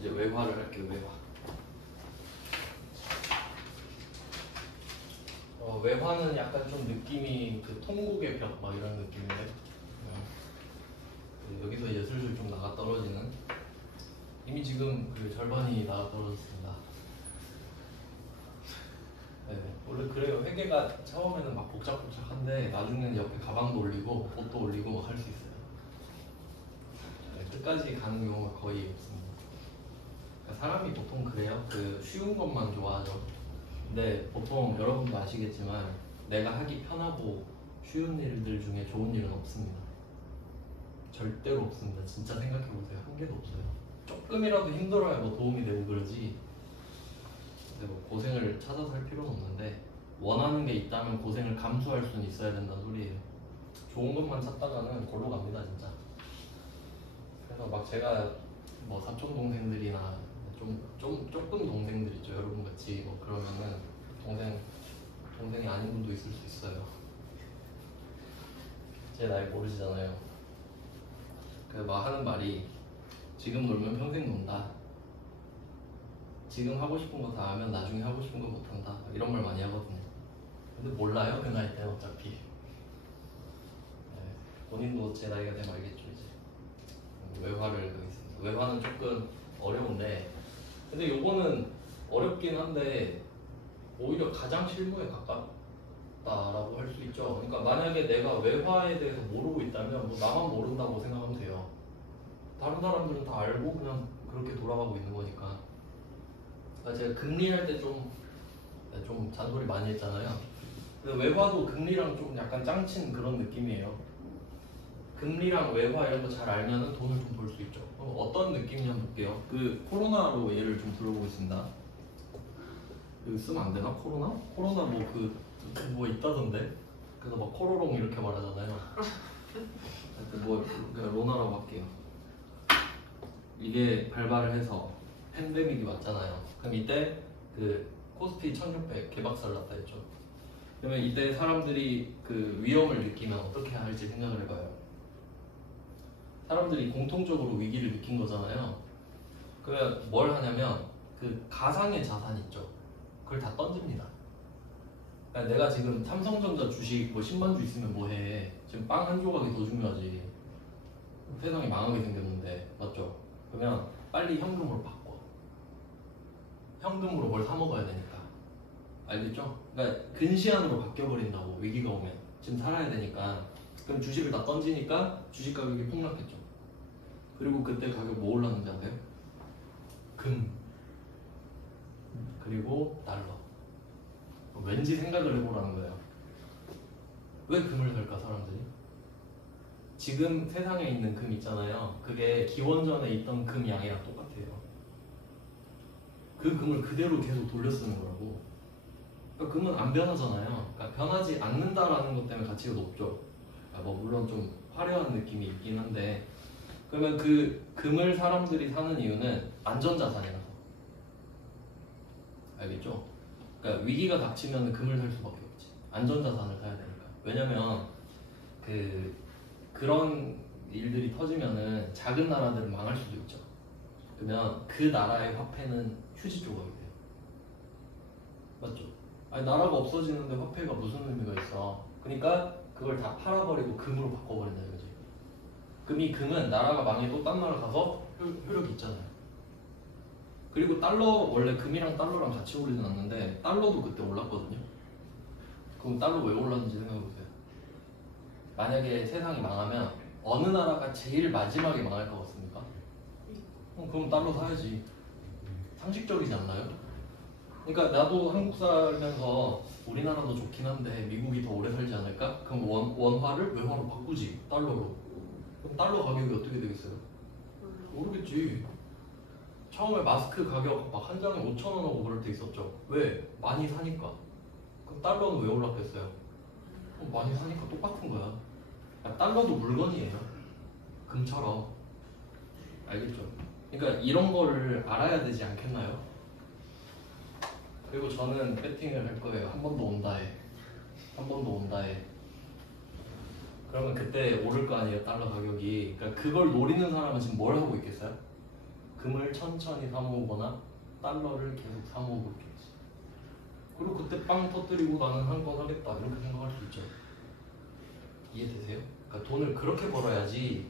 이제 외화를 할게요. 외화는 약간 좀 느낌이 그 통곡의 벽 막 이런 느낌인데 여기서 이제 슬슬 좀 나가 떨어지는, 이미 지금 그 절반이 나가 떨어졌습니다. 네, 원래 그래요. 회계가 처음에는 막 복잡복잡한데 나중에는 옆에 가방도 올리고 옷도 올리고 막 할 수 있어요. 네, 끝까지 가는 경우가 거의 없습니다. 그러니까 사람이 보통 그래요. 그 쉬운 것만 좋아하죠. 근데 보통 여러분도 아시겠지만 내가 하기 편하고 쉬운 일들 중에 좋은 일은 없습니다. 절대로 없습니다. 진짜 생각해보세요. 한 개도 없어요. 조금이라도 힘들어야 뭐 도움이 되고 그러지, 근데 뭐 고생을 찾아서 할 필요는 없는데, 원하는 게 있다면 고생을 감수할 수는 있어야 된다는 소리예요. 좋은 것만 찾다가는 골로 갑니다 진짜. 그래서 막 제가 뭐 사촌 동생들이나 조금 동생들 있죠, 여러분 같이. 뭐 그러면은 동생이 아닌 분도 있을 수 있어요. 제 나이 모르시잖아요. 그 막 하는 말이, 지금 놀면 평생 논다, 지금 하고 싶은 거 다 하면 나중에 하고 싶은 거 못한다, 이런 말 많이 하거든요. 근데 몰라요 그 나이 때는 어차피. 네, 본인도 제 나이가 되면 알겠죠 이제. 외화를 하겠습니다. 외화는 조금 어려운데, 근데 요거는 어렵긴 한데 오히려 가장 실무에 가깝다라고 할 수 있죠. 그러니까 만약에 내가 외화에 대해서 모르고 있다면 뭐 나만 모른다고 생각하면 돼요. 다른 사람들은 다 알고 그냥 그렇게 돌아가고 있는 거니까. 그러니까 제가 금리할 때 좀 잔소리 많이 했잖아요. 근데 외화도 금리랑 좀 약간 짱친 그런 느낌이에요. 금리랑 외화 이런 거 잘 알면은 돈을 좀 벌 수 있죠. 어떤 느낌이냐 볼게요. 그 코로나로 예를 좀 들어보겠습니다. 이거 쓰면 안 되나? 코로나 뭐 있다던데. 그래서 막 코로롱 이렇게 말하잖아요. 뭐 그냥 로나라고 할게요. 이게 발발을 해서 팬데믹이 왔잖아요. 그럼 이때 그 코스피 1600 개박살 났다 했죠. 그러면 이때 사람들이 그 위험을 느끼면 어떻게 할지 생각을 해봐요. 사람들이 공통적으로 위기를 느낀 거잖아요. 그러면 뭘 하냐면 그 가상의 자산 있죠. 그걸 다 던집니다. 그러니까 내가 지금 삼성전자 주식 뭐 10만 주 있으면 뭐해. 지금 빵 한 조각이 더 중요하지. 세상이 망하게 생겼는데, 맞죠? 그러면 빨리 현금으로 바꿔. 현금으로 뭘 사 먹어야 되니까. 알겠죠? 그러니까 근시안으로 바뀌어버린다고, 위기가 오면. 지금 살아야 되니까. 그럼 주식을 다 던지니까 주식 가격이 폭락했죠. 그리고 그때 가격 뭐 올랐는지 아세요? 금, 그리고 달러. 왠지 생각을 해보라는 거예요. 왜 금을 살까 사람들이? 지금 세상에 있는 금 있잖아요. 그게 기원전에 있던 금 양이랑 똑같아요. 그 금을 그대로 계속 돌려 쓰는 거라고. 그러니까 금은 안 변하잖아요. 그러니까 변하지 않는다라는 것 때문에 가치가 높죠. 뭐 물론 좀 화려한 느낌이 있긴 한데, 그러면 그 금을 사람들이 사는 이유는 안전자산이라서. 알겠죠? 그러니까 위기가 닥치면 금을 살 수밖에 없지. 안전자산을 사야 되니까. 왜냐면 그런 일들이 터지면은 작은 나라들은 망할 수도 있죠. 그러면 그 나라의 화폐는 휴지 조각이 돼요. 맞죠? 아니, 나라가 없어지는데 화폐가 무슨 의미가 있어. 그러니까 그걸 다 팔아버리고 금으로 바꿔버린다 이거지. 금은 나라가 망해도 딴 나라 가서 효력이 있잖아요. 그리고 달러, 원래 금이랑 달러랑 같이 오르진 않는데 달러도 그때 올랐거든요. 그럼 달러 왜 올랐는지 생각해보세요. 만약에 세상이 망하면 어느 나라가 제일 마지막에 망할 것 같습니까? 그럼 달러 사야지. 상식적이지 않나요? 그러니까 나도 한국 살면서 우리나라도 좋긴 한데 미국이 더 오래 살지 않을까? 그럼 원화를 외화로 바꾸지, 달러로. 그럼 달러 가격이 어떻게 되겠어요? 모르겠지. 처음에 마스크 가격 막 한 장에 5,000원 하고 그럴 때 있었죠. 왜? 많이 사니까. 그럼 달러는 왜 올랐겠어요? 많이 사니까 똑같은 거야. 달러도 물건이에요. 금처럼. 알겠죠? 그러니까 이런 거를 알아야 되지 않겠나요? 그리고 저는 배팅을 할 거예요. 한 번 더 온다 해. 한 번 더 온다 해. 그러면 그때 오를 거 아니에요, 달러 가격이. 그러니까 그걸 노리는 사람은 지금 뭘 하고 있겠어요? 금을 천천히 사모으거나 달러를 계속 사모으고 있겠지. 그리고 그때 빵 터뜨리고 나는 한 건 하겠다 이렇게 생각할 수 있죠. 이해되세요? 그러니까 돈을 그렇게 벌어야지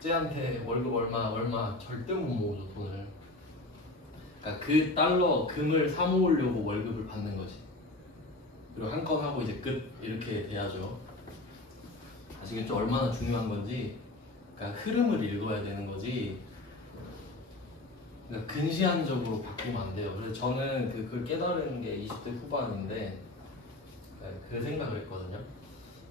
쟤한테 월급 얼마 절대 못 모으죠 돈을. 그러니까 그 달러 금을 사모으려고 월급을 받는 거지. 그리고 한 건 하고 이제 끝 이렇게 돼야죠. 아시겠죠? 얼마나 중요한 건지. 그러니까 흐름을 읽어야 되는 거지. 그러니까 근시안적으로 바꾸면 안 돼요. 그래서 저는 그걸 깨달은 게 20대 후반인데 그 생각을 했거든요.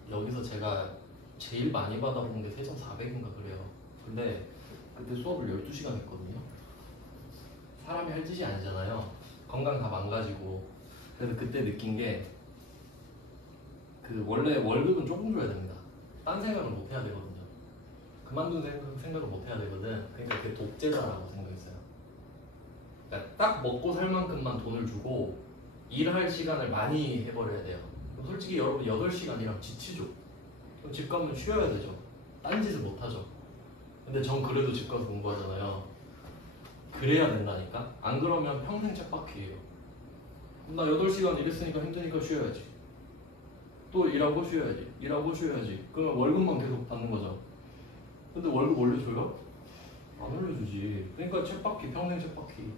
여기서 제가 제일 많이 받아본 게 세전 400인가 그래요. 근데 그때 수업을 12시간 했거든요. 사람이 할 짓이 아니잖아요. 건강 다 망가지고. 그래서 그때 느낀 게 그 원래 월급은 조금 줘야 됩니다. 딴 생각을 못 해야 되거든요. 그만둔 생각을 못 해야 되거든. 그러니까 그게 독재자라고 생각했어요. 그러니까 딱 먹고 살 만큼만 돈을 주고 일할 시간을 많이 해버려야 돼요. 솔직히 여러분 8시간이랑 지치죠. 그럼 집 가면 쉬어야 되죠. 딴 짓을 못 하죠. 근데 전 그래도 집 가서 공부하잖아요. 그래야 된다니까? 안 그러면 평생 쳇바퀴예요. 나 8시간 일했으니까 힘드니까 쉬어야지. 또 일하고 쉬어야지. 일하고 쉬어야지. 그러면 월급만 계속 받는 거죠. 근데 월급 올려줘요? 안 올려주지. 그러니까 쳇바퀴, 평생 쳇바퀴.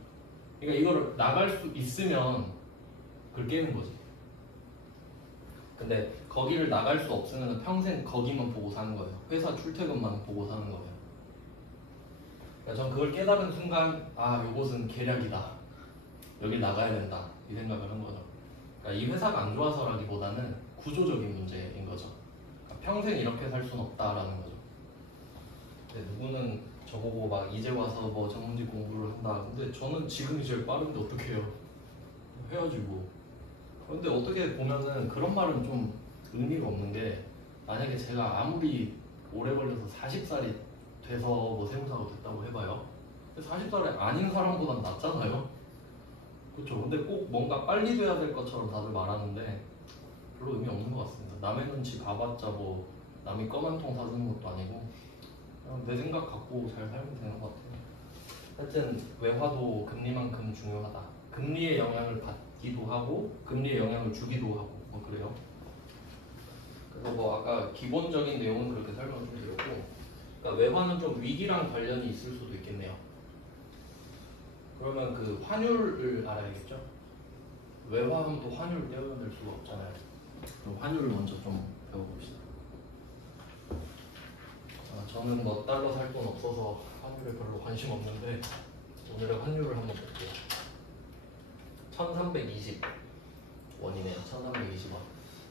그러니까 이거를 나갈 수 있으면 그걸 깨는 거지. 근데 거기를 나갈 수 없으면 평생 거기만 보고 사는 거예요. 회사 출퇴근만 보고 사는 거예요. 그러니까 전 그걸 깨달은 순간 아, 이곳은 계략이다. 여길 나가야 된다. 이 생각을 한 거죠. 그러니까 이 회사가 안 좋아서라기보다는 구조적인 문제인 거죠. 그러니까 평생 이렇게 살 수는 없다라는 거죠. 근데 누구는 저보고 막 이제 와서 뭐 전문직 공부를 한다. 근데 저는 지금이 제일 빠른데 어떻게 해요? 해야지 뭐. 근데 어떻게 보면은 그런 말은 좀 의미가 없는 게 만약에 제가 아무리 오래 걸려서 40살이 돼서 뭐 세무사가 됐다고 해봐요. 40살이 아닌 사람보단 낫잖아요. 그렇죠. 근데 꼭 뭔가 빨리 돼야 될 것처럼 다들 말하는데 별로 의미 없는 것 같습니다. 남의 눈치 봐봤자 뭐 남이 껌 한 통 사주는 것도 아니고 그냥 내 생각 갖고 잘 살면 되는 것 같아요. 하여튼 외화도 금리만큼 중요하다. 금리의 영향을 받기도 하고 금리의 영향을 주기도 하고 뭐 그래요. 그래서 뭐 아까 기본적인 내용은 그렇게 설명을 좀 드렸고, 그러니까 외화는 좀 위기랑 관련이 있을 수도 있겠네요. 그러면 그 환율을 알아야겠죠? 외화하면 또 환율을 떼어낼 수가 없잖아요. 그럼 환율을 먼저 좀 배워봅시다. 저는 뭐 달러 살 돈 없어서 환율에 별로 관심 없는데 오늘의 환율을 한번 볼게요. 1320원이네요. 1320원.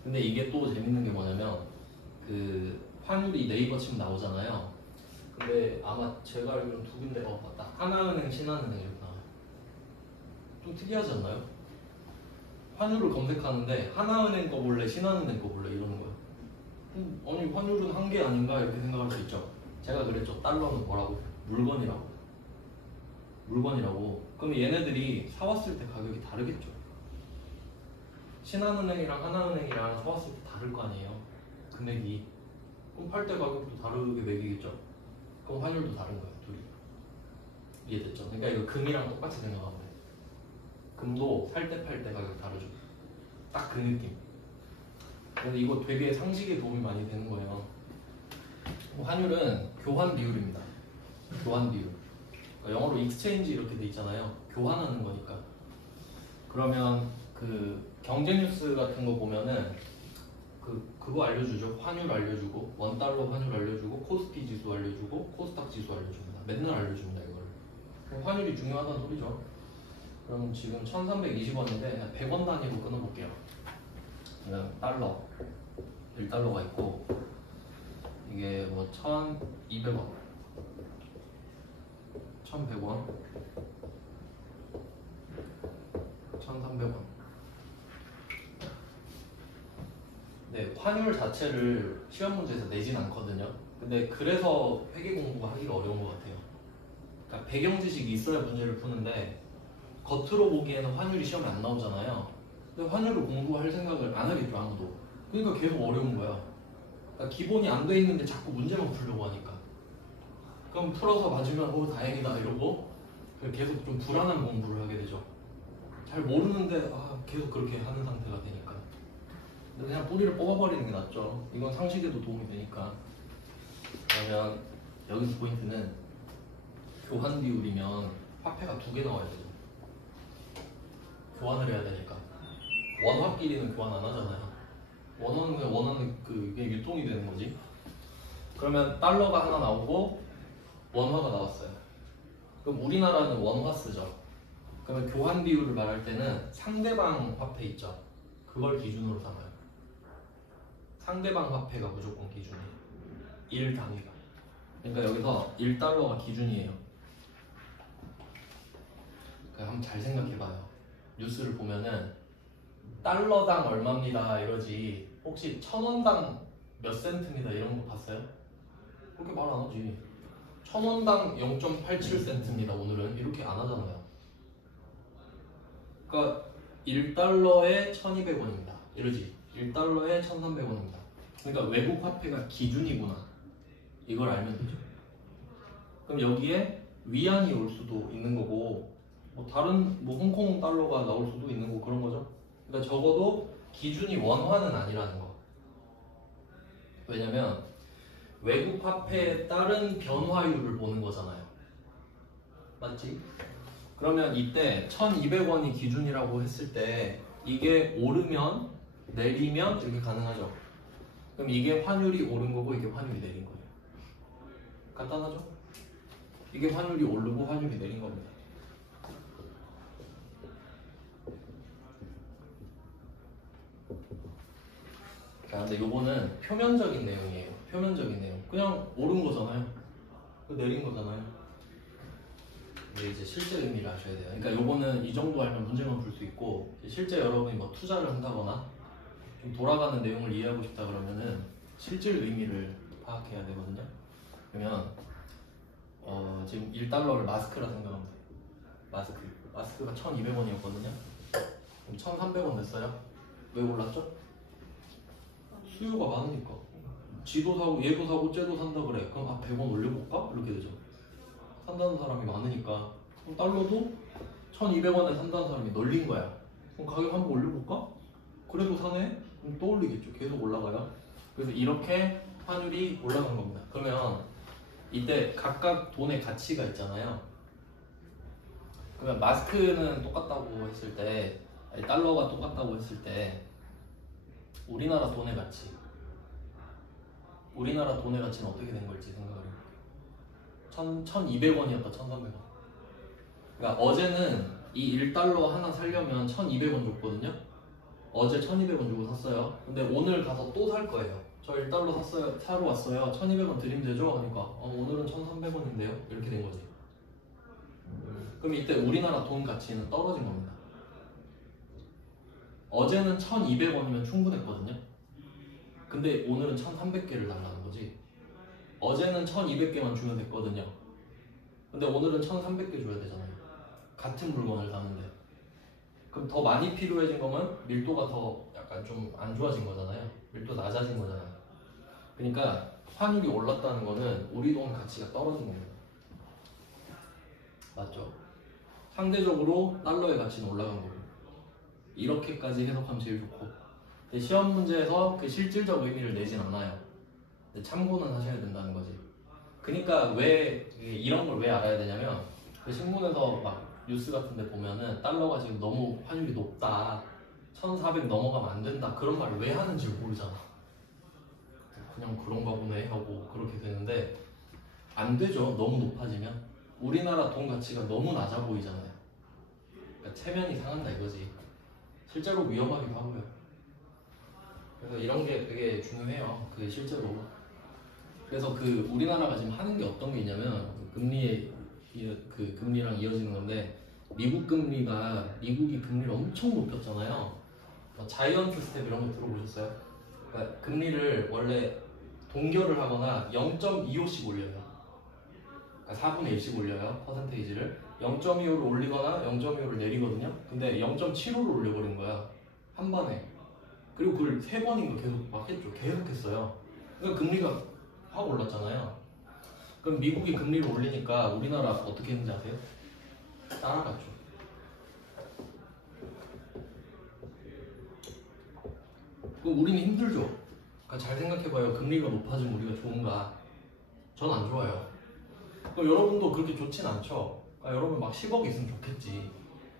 근데 이게 또 재밌는 게 뭐냐면 그 환율이 네이버 치면 나오잖아요. 근데 아마 제가 알기로는 두 군데 맞다. 하나은행, 신한은행 이렇게 나와요. 좀 특이하지 않나요? 환율을 검색하는데 하나은행 거 볼래, 신한은행 거 볼래 이러는 거예요. 아니 환율은 한 개 아닌가 이렇게 생각할 수 있죠. 제가 그랬죠. 달러는 뭐라고? 물건이라고. 물건이라고. 그럼 얘네들이 사왔을 때 가격이 다르겠죠. 신한은행이랑 하나은행이랑 사왔을 때 다를 거 아니에요. 금액이. 그럼 팔 때 가격도 다르게 매기겠죠. 그럼 환율도 다른 거예요. 둘이. 이해됐죠? 그러니까 이거 금이랑 똑같이 생각하면 돼. 금도 살 때 팔 때 가격 다르죠. 딱 그 느낌. 근데 이거 되게 상식에 도움이 많이 되는 거예요. 환율은 교환 비율입니다. 교환 비율. 그러니까 영어로 익스체인지 이렇게 돼 있잖아요. 교환하는 거니까. 그러면 그 경제 뉴스 같은 거 보면은 그거 알려주죠. 환율 알려주고 원달러 환율 알려주고 코스피 지수 알려주고 코스닥 지수 알려줍니다. 맨날 알려줍니다 이거를. 그럼 환율이 중요하다는 소리죠. 그럼 지금 1320원인데 100원 단위로 끊어볼게요. 그냥 달러 1달러가 있고 이게 뭐 1200원 1100원 1300원. 네, 환율 자체를 시험 문제에서 내진 않거든요. 근데 그래서 회계 공부가 하기가 어려운 것 같아요. 그러니까 배경 지식이 있어야 문제를 푸는데 겉으로 보기에는 환율이 시험에 안 나오잖아요. 근데 환율을 공부할 생각을 안 하겠죠 아무도. 그러니까 계속 어려운 거야. 그러니까 기본이 안 돼 있는데 자꾸 문제만 풀려고 하니까. 그럼 풀어서 맞으면 다행이다 이러고 계속 좀 불안한 공부를 하게 되죠. 잘 모르는데 계속 그렇게 하는 상태가 되니까. 그냥 뿌리를 뽑아버리는 게 낫죠. 이건 상식에도 도움이 되니까. 그러면 여기서 포인트는 교환 비율이면 화폐가 2개 나와야 되죠. 교환을 해야 되니까. 원화끼리는 교환 안 하잖아요. 원화는 그냥 원하는 그게 유통이 되는 거지. 그러면 달러가 하나 나오고 원화가 나왔어요. 그럼 우리나라는 원화 쓰죠. 그러면 교환 비율을 말할 때는 상대방 화폐 있죠. 그걸 기준으로 삼아요. 상대방 화폐가 무조건 기준이에요. 1단위가. 그러니까 여기서 1달러가 기준이에요. 그러니까 한번 잘 생각해봐요. 뉴스를 보면은 달러당 얼마입니다 이러지 혹시 1,000원당 몇 센트입니다 이런 거 봤어요? 그렇게 말 안 하지. 1,000원당 0.87센트입니다 오늘은 이렇게 안 하잖아요. 그러니까 1달러에 1,200원입니다 이러지. 1달러에 1,300원입니다. 그러니까 외국 화폐가 기준이구나 이걸 알면 되죠. 그럼 여기에 위안이 올 수도 있는 거고 다른 홍콩 달러가 나올 수도 있는 거고 그런 거죠. 그러니까 적어도 기준이 원화는 아니라는 거. 왜냐면 외국 화폐에 따른 변화율을 보는 거잖아요. 맞지? 그러면 이때 1,200원이 기준이라고 했을 때 이게 오르면 내리면 이렇게 가능하죠. 그럼 이게 환율이 오른 거고 이게 환율이 내린 거예요. 간단하죠? 이게 환율이 오르고 환율이 내린 겁니다. 자, 근데 요거는 표면적인 내용이에요. 표면적인 내용. 그냥 오른 거잖아요. 내린 거잖아요. 근데 이제 실제 의미를 아셔야 돼요. 그러니까 요거는 이 정도 알면 문제만 풀 수 있고 실제 여러분이 뭐 투자를 한다거나 좀 돌아가는 내용을 이해하고 싶다 그러면은 실질 의미를 파악해야 되거든요. 그러면 지금 1달러를 마스크라 생각하면 돼요. 마스크가 1,200원이었거든요. 그럼 1,300원 냈어요. 왜 올랐죠? 수요가 많으니까. 지도 사고 얘도 사고 쟤도 산다 그래. 그럼 100원 올려볼까? 이렇게 되죠. 산다는 사람이 많으니까. 그럼 달러도 1,200원에 산다는 사람이 널린 거야. 그럼 가격 한번 올려볼까? 그래도 사네? 그럼 또 올리겠죠. 계속 올라가요. 그래서 이렇게 환율이 올라간 겁니다. 그러면 이때 각각 돈의 가치가 있잖아요. 그러면 마스크는 똑같다고 했을 때, 아니, 달러가 똑같다고 했을 때 우리나라 돈의 가치는 어떻게 된 걸지 생각을 해볼게요. 1,200원이었다 1,300원. 그러니까 어제는 이 1달러 하나 사려면 1,200원 줬거든요. 어제 1,200원 주고 샀어요. 근데 오늘 가서 또 살 거예요. 저 1달러 사러 왔어요. 1,200원 드리면 되죠? 그러니까 오늘은 1,300원인데요? 이렇게 된 거지. 그럼 이때 우리나라 돈 가치는 떨어진 겁니다. 어제는 1,200원이면 충분했거든요. 근데 오늘은 1,300개를 달라는 거지. 어제는 1,200개만 주면 됐거든요. 근데 오늘은 1,300개 줘야 되잖아요. 같은 물건을 사는데. 그럼 더 많이 필요해진 거면 밀도가 더 약간 좀 안 좋아진 거잖아요. 밀도 낮아진 거잖아요. 그러니까 환율이 올랐다는 거는 우리 돈 가치가 떨어진 겁니다. 맞죠? 상대적으로 달러의 가치는 올라간 거고. 이렇게까지 해석하면 제일 좋고. 근데 시험 문제에서 그 실질적 의미를 내진 않아요. 근데 참고는 하셔야 된다는 거지. 그러니까 왜 이런 걸 왜 알아야 되냐면 그 신문에서 막 뉴스 같은 데 보면은 달러가 지금 너무 환율이 높다 1,400 넘어가면 안 된다 그런 말을 왜 하는지 모르잖아. 그냥 그런가 보네 하고 그렇게 되는데 안 되죠. 너무 높아지면 우리나라 돈 가치가 너무 낮아 보이잖아요. 그러니까 체면이 상한다 이거지. 실제로 위험하기도 하고요. 그래서 이런 게 되게 중요해요. 그게 실제로. 그래서 그 우리나라가 지금 하는 게 어떤 게 있냐면 금리랑 이어지는 건데 미국이 금리를 엄청 높였잖아요. 자이언트 스텝 이런 거 들어보셨어요? 그러니까 금리를 원래 동결을 하거나 0.25씩 올려요. 그러니까 4분의 1씩 올려요. 퍼센테이지를 0.25를 올리거나 0.25를 내리거든요. 근데 0.75를 올려버린 거야 한 번에. 그리고 그걸 3번인가 계속 막 했죠. 계속 했어요. 그러니까 금리가 확 올랐잖아요. 그럼 미국이 금리를 올리니까 우리나라 어떻게 했는지 아세요? 따라갔죠. 그럼 우리는 힘들죠. 그러니까 잘 생각해봐요. 금리가 높아지면 우리가 좋은가? 전 안 좋아요. 그럼 여러분도 그렇게 좋진 않죠. 그러니까 여러분 막 10억 있으면 좋겠지.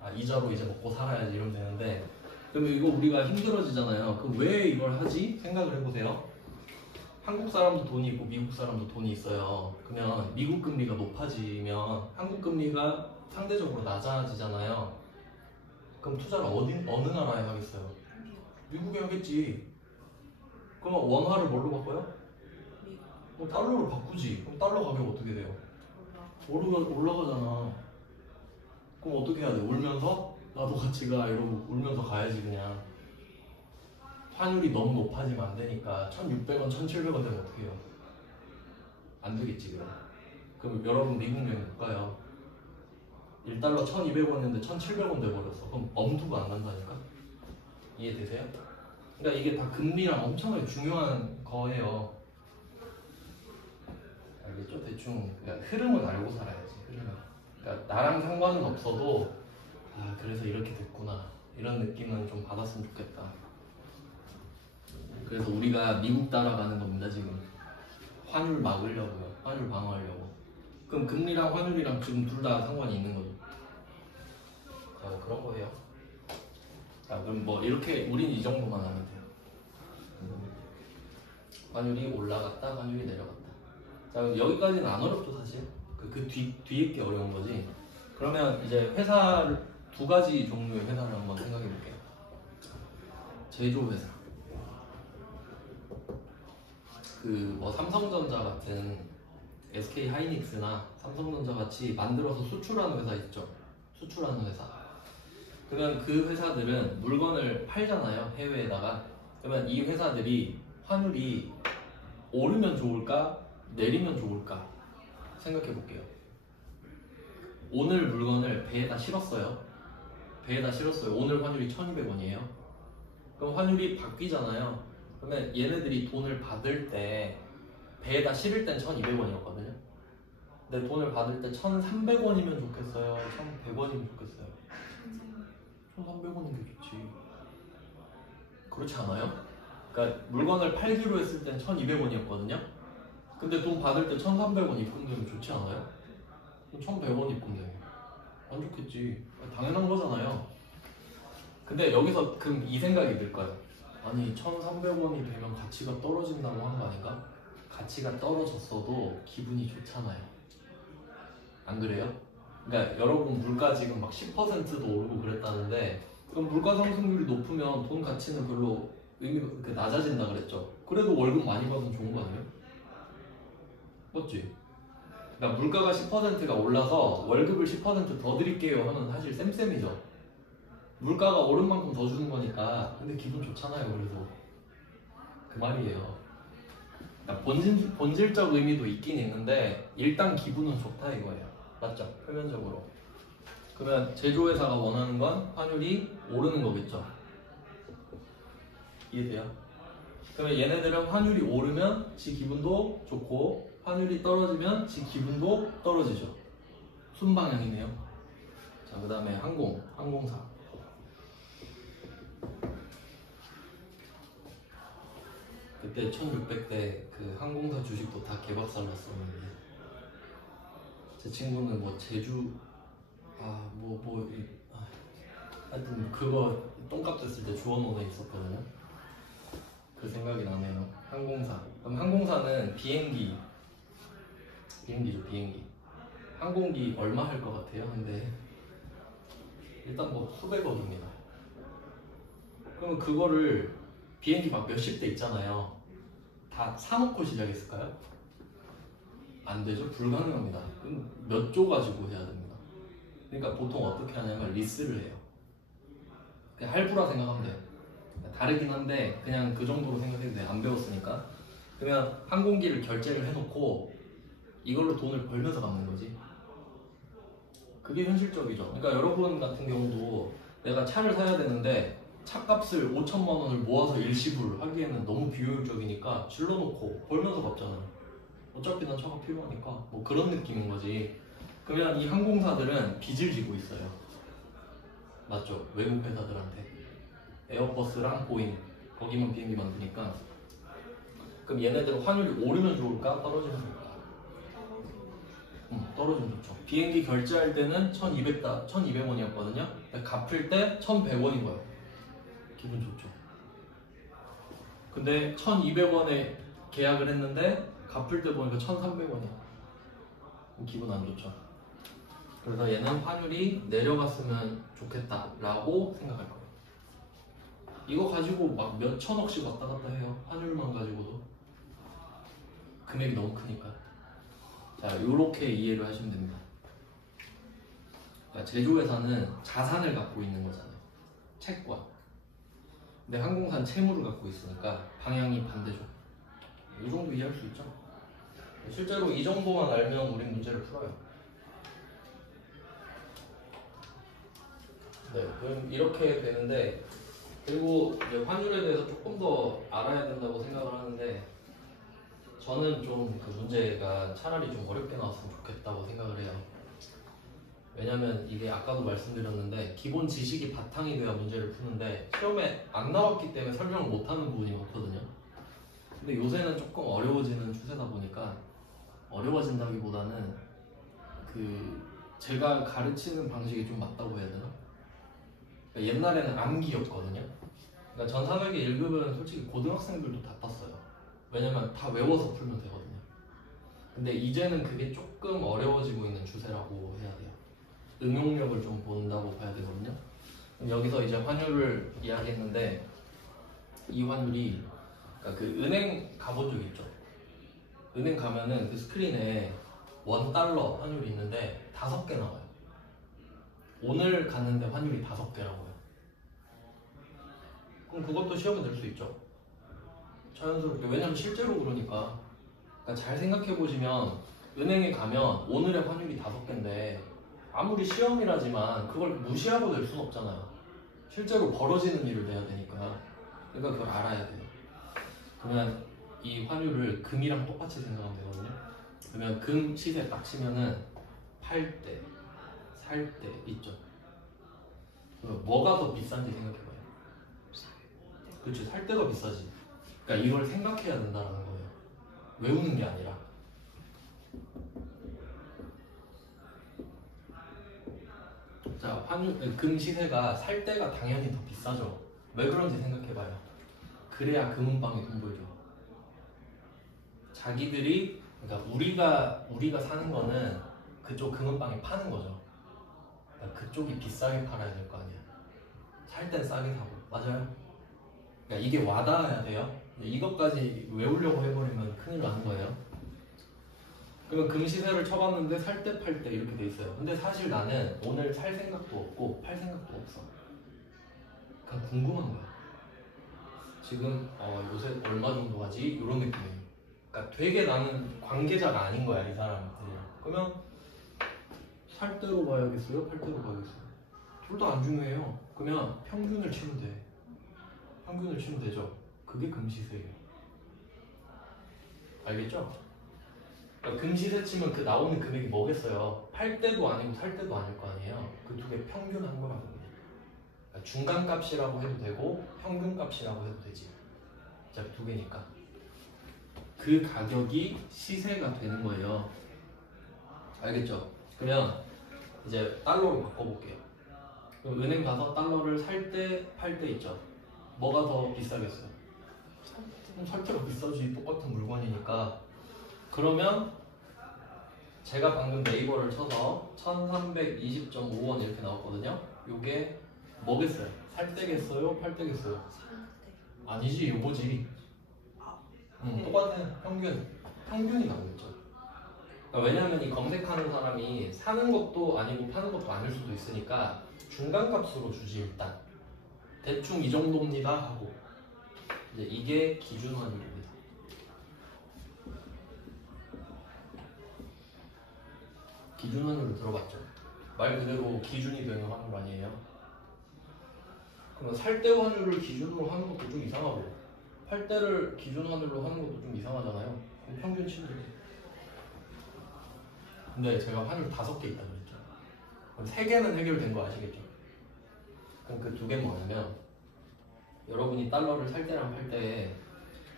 아, 이자로 이제 먹고 살아야지 이러면 되는데, 그러면 이거 우리가 힘들어지잖아요. 그럼 왜 이걸 하지? 생각을 해보세요. 한국 사람도 돈이 있고 미국 사람도 돈이 있어요. 그러면 미국 금리가 높아지면 한국 금리가 상대적으로 낮아지잖아요. 그럼 투자를 어느 나라에 하겠어요? 미국에 하겠지. 그럼 원화를 뭘로 바꿔요? 그럼 달러로 바꾸지. 그럼 달러 가격 어떻게 돼요? 올라가잖아. 그럼 어떻게 해야 돼? 울면서? 나도 같이 가 이러고 울면서 가야지 그냥. 환율이 너무 높아지면 안 되니까 1,600원, 1,700원 되면 어떻게 해요? 안 되겠지 그럼. 그럼 여러분 미국 여행 못 가요. 1달러 1,200원인데 1,700원 돼버렸어. 그럼 엄두가 안 난다니까? 이해되세요? 그러니까 이게 다 금리랑 엄청나게 중요한 거예요. 알겠죠? 대충 그러니까 흐름은 알고 살아야지. 흐름은. 그러니까 나랑 상관은 없어도 아 그래서 이렇게 됐구나 이런 느낌은 좀 받았으면 좋겠다. 그래서 우리가 미국 따라가는 겁니다 지금. 환율 막으려고요. 환율 방어하려고. 그럼 금리랑 환율이랑 지금 둘 다 상관이 있는 거죠. 자, 뭐 그런 거예요. 자, 그럼 뭐 이렇게 우린 이 정도만 하면 돼요. 환율이 올라갔다, 환율이 내려갔다. 자, 여기까지는 안 어렵죠 사실. 그 뒤에 게 어려운 거지. 그러면 이제 회사를 두 가지 종류의 회사를 한번 생각해 볼게요. 제조회사. 그 뭐 삼성전자 같은 SK 하이닉스나 삼성전자 같이 만들어서 수출하는 회사 있죠. 수출하는 회사. 그러면 그 회사들은 물건을 팔잖아요. 해외에다가. 그러면 이 회사들이 환율이 오르면 좋을까? 내리면 좋을까? 생각해 볼게요. 오늘 물건을 배에다 실었어요. 배에다 실었어요. 오늘 환율이 1,200원이에요. 그럼 환율이 바뀌잖아요. 그러면 얘네들이 돈을 받을 때 배에다 실을 땐 1,200원이었거든요. 근데 돈을 받을 때 1,300원이면 좋겠어요? 1,100원이면 좋겠어요? 1,300원인 게 좋지. 그렇지 않아요? 그러니까 물건을 팔기로 했을 땐 1,200원이었거든요. 근데 돈 받을 때 1,300원 입금되면 좋지 않아요? 1,100원 입금되면 안 좋겠지. 당연한 거잖아요. 근데 여기서 그럼 이 생각이 들 거예요. 아니 1,300원이 되면 가치가 떨어진다고 하는 거 아닌가? 가치가 떨어졌어도 기분이 좋잖아요. 안 그래요? 그러니까 여러분 물가 지금 막 10%도 오르고 그랬다는데 그럼 물가 상승률이 높으면 돈 가치는 별로 의미가 낮아진다 그랬죠. 그래도 월급 많이 받으면 좋은 거 아니에요? 맞지? 그러니까 물가가 10%가 올라서 월급을 10%더 드릴게요 하면 사실 쌤쌤이죠. 물가가 오른 만큼 더 주는 거니까. 근데 기분 좋잖아요. 그래도 그 말이에요. 그러니까 본질적 의미도 있긴 있는데 일단 기분은 좋다 이거예요. 맞죠? 표면적으로. 그러면 제조회사가 원하는 건 환율이 오르는 거겠죠. 이해돼요? 그러면 얘네들은 환율이 오르면 지 기분도 좋고 환율이 떨어지면 지 기분도 떨어지죠. 순방향이네요. 자, 그 다음에 항공사. 그때 1600대 그 항공사 주식도 다 개박살 났었는데 제 친구는 뭐 제주 하여튼 그거 똥값 됐을 때 주워놓은 애 있었거든요. 그 생각이 나네요. 항공사. 그럼 항공사는 비행기죠. 비행기. 항공기 얼마 할 것 같아요? 근데 일단 뭐 수백억입니다. 그러면 그거를 비행기 막 몇십 대 있잖아요. 다 사놓고 시작했을까요? 안 되죠. 불가능합니다. 그럼 몇 조 가지고 해야 됩니다. 그러니까 보통 어떻게 하냐면 리스를 해요. 그냥 할부라 생각하면 돼요. 다르긴 한데 그냥 그 정도로 생각해도 돼요. 안 배웠으니까. 그러면 항공기를 결제를 해놓고 이걸로 돈을 벌면서 갚는 거지. 그게 현실적이죠. 그러니까 여러분 같은 경우도 내가 차를 사야 되는데 차값을 5천만 원을 모아서 일시불 하기에는 너무 비효율적이니까 질러놓고 벌면서 갚잖아요. 어차피 난 차가 필요하니까 뭐 그런 느낌인 거지. 그러면 이 항공사들은 빚을 지고 있어요. 맞죠? 외국 회사들한테. 에어버스랑 보잉 거기만 비행기 만드니까. 그럼 얘네들은 환율이 오르면 좋을까? 떨어지면 좋을까? 떨어지면 좋죠. 비행기 결제할 때는 1200원이었거든요. 갚을 때 1100원인 거예요. 기분 좋죠. 근데 1200원에 계약을 했는데 갚을 때 보니까 1300원이야. 기분 안 좋죠. 그래서 얘는 환율이 내려갔으면 좋겠다라고 생각할 거예요. 이거 가지고 막 몇 천억씩 왔다 갔다 해요. 환율만 가지고도. 금액이 너무 크니까. 자, 요렇게 이해를 하시면 됩니다. 그러니까 제조회사는 자산을 갖고 있는 거잖아요. 채권. 근데 항공사는 채무를 갖고 있으니까 방향이 반대죠. 이 정도 이해할 수 있죠? 실제로 이 정도만 알면 우리 문제를 풀어요. 네, 그럼 이렇게 되는데, 그리고 이제 환율에 대해서 조금 더 알아야 된다고 생각을 하는데, 저는 좀 그 문제가 차라리 좀 어렵게 나왔으면 좋겠다고 생각을 해요. 왜냐면 이게 아까도 말씀드렸는데 기본 지식이 바탕이 돼야 문제를 푸는데 시험에 안 나왔기 때문에 설명을 못하는 부분이 많거든요. 근데 요새는 조금 어려워지는 추세다 보니까, 어려워진다기보다는 그 제가 가르치는 방식이 좀 맞다고 해야 되나? 그러니까 옛날에는 암기였거든요. 그러니까 전산회계 1급은 솔직히 고등학생들도 다 땄어요. 왜냐면 다 외워서 풀면 되거든요. 근데 이제는 그게 조금 어려워지고 있는 추세라고 해야 돼요. 응용력을 좀 본다고 봐야 되거든요. 그럼 여기서 이제 환율을 이야기했는데, 이 환율이 그러니까 그 은행 가본 적 있죠? 은행 가면은 그 스크린에 $1 환율이 있는데 5개 나와요. 오늘 갔는데 환율이 5개라고요. 그럼 그것도 시험에 낼 수 있죠. 자연스럽게. 왜냐면 실제로 그러니까. 그러니까 잘 생각해 보시면 은행에 가면 오늘의 환율이 5개인데 아무리 시험이라지만 그걸 무시하고 낼 수는 없잖아요. 실제로 벌어지는 일을 내야 되니까. 그러니까 그걸 알아야 돼요. 그러면 이 환율을 금이랑 똑같이 생각하면 되거든요. 그러면 금 시세 딱 치면은 팔 때, 살 때 있죠. 그러면 뭐가 더 비싼지 생각해봐요. 그렇지, 살 때가 비싸지. 그러니까 이걸 생각해야 된다는 거예요. 외우는 게 아니라. 자, 금 시세가 살 때가 당연히 더 비싸죠. 왜 그런지 생각해봐요. 그래야 금은방에 돈 벌죠. 자기들이, 그러니까 우리가 사는 거는 그쪽 금은방에 파는 거죠. 그러니까 그쪽이 비싸게 팔아야 될 거 아니야. 살 땐 싸게 사고. 맞아요? 그러니까 이게 와닿아야 돼요. 이것까지 외우려고 해버리면 큰일 나는 거예요. 그러면 금 시세를 쳐봤는데 살 때 팔 때 이렇게 돼 있어요. 근데 사실 나는 오늘 살 생각도 없고 팔 생각도 없어. 그냥 궁금한 거야. 지금 요새 얼마 정도 하지? 이런 느낌이에요. 그러니까 되게 나는 관계자가 아닌 거야, 이 사람들이랑. 그러면 살 때로 봐야겠어요? 팔 때로 봐야겠어요? 둘 다 안 중요해요. 그러면 평균을 치면 돼. 평균을 치면 되죠. 그게 금 시세예요. 알겠죠? 그러니까 금 시세 치면 그 나오는 금액이 뭐겠어요? 팔 때도 아니고 살 때도 아닐 거 아니에요. 그 두 개 평균한 거라고. 그러니까 중간값이라고 해도 되고 평균값이라고 해도 되지. 어차피 두 개니까. 그 가격이 시세가 되는 거예요. 알겠죠? 그러면 이제 달러로 바꿔볼게요. 그럼 은행 가서 달러를 살 때, 팔 때 있죠? 뭐가 더 비싸겠어요? 살 때가 비싸지. 똑같은 물건이니까. 그러면 제가 방금 네이버를 쳐서 1320.5원 이렇게 나왔거든요. 요게 뭐겠어요? 살 때겠어요? 팔 때겠어요? 아니지, 요거지. 똑같은 평균이 나오겠죠. 그러니까 왜냐면 이 검색하는 사람이 사는 것도 아니고 파는 것도 아닐 수도 있으니까 중간값으로 주지. 일단 대충 이 정도입니다 하고, 이제 이게 기준 환율입니다. 기준 환율을 들어봤죠? 말 그대로 기준이 되는 환율 아니에요? 그러면 살 때 환율을 기준으로 하는 것도 좀 이상하고 팔 때를 기준 환율로 하는 것도 좀 이상하잖아요. 그럼 평균 치면 되지. 근데 제가 환율 5개 있다 그랬죠. 그럼 3개는 해결된 거 아시겠죠? 그럼 그 2개는 뭐냐면 여러분이 달러를 살 때랑 팔 때에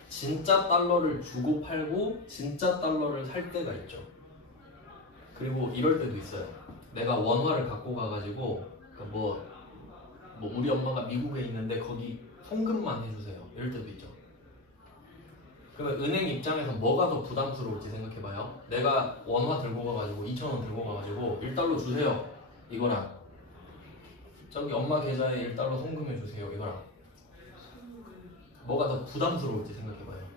진짜 달러를 주고 팔고 진짜 달러를 살 때가 있죠. 그리고 이럴 때도 있어요. 내가 원화를 갖고 가가지고 그러니까 뭐 우리 엄마가 미국에 있는데 거기 송금만 해주세요. 이럴 때도 있죠. 그러면 은행 입장에서 뭐가 더 부담스러울지 생각해봐요. 내가 원화 들고 가가지고 2,000원 들고 가가지고 1달러 주세요. 이거랑 저기 엄마 계좌에 1달러 송금해주세요. 이거랑 뭐가 더 부담스러울지 생각해봐요.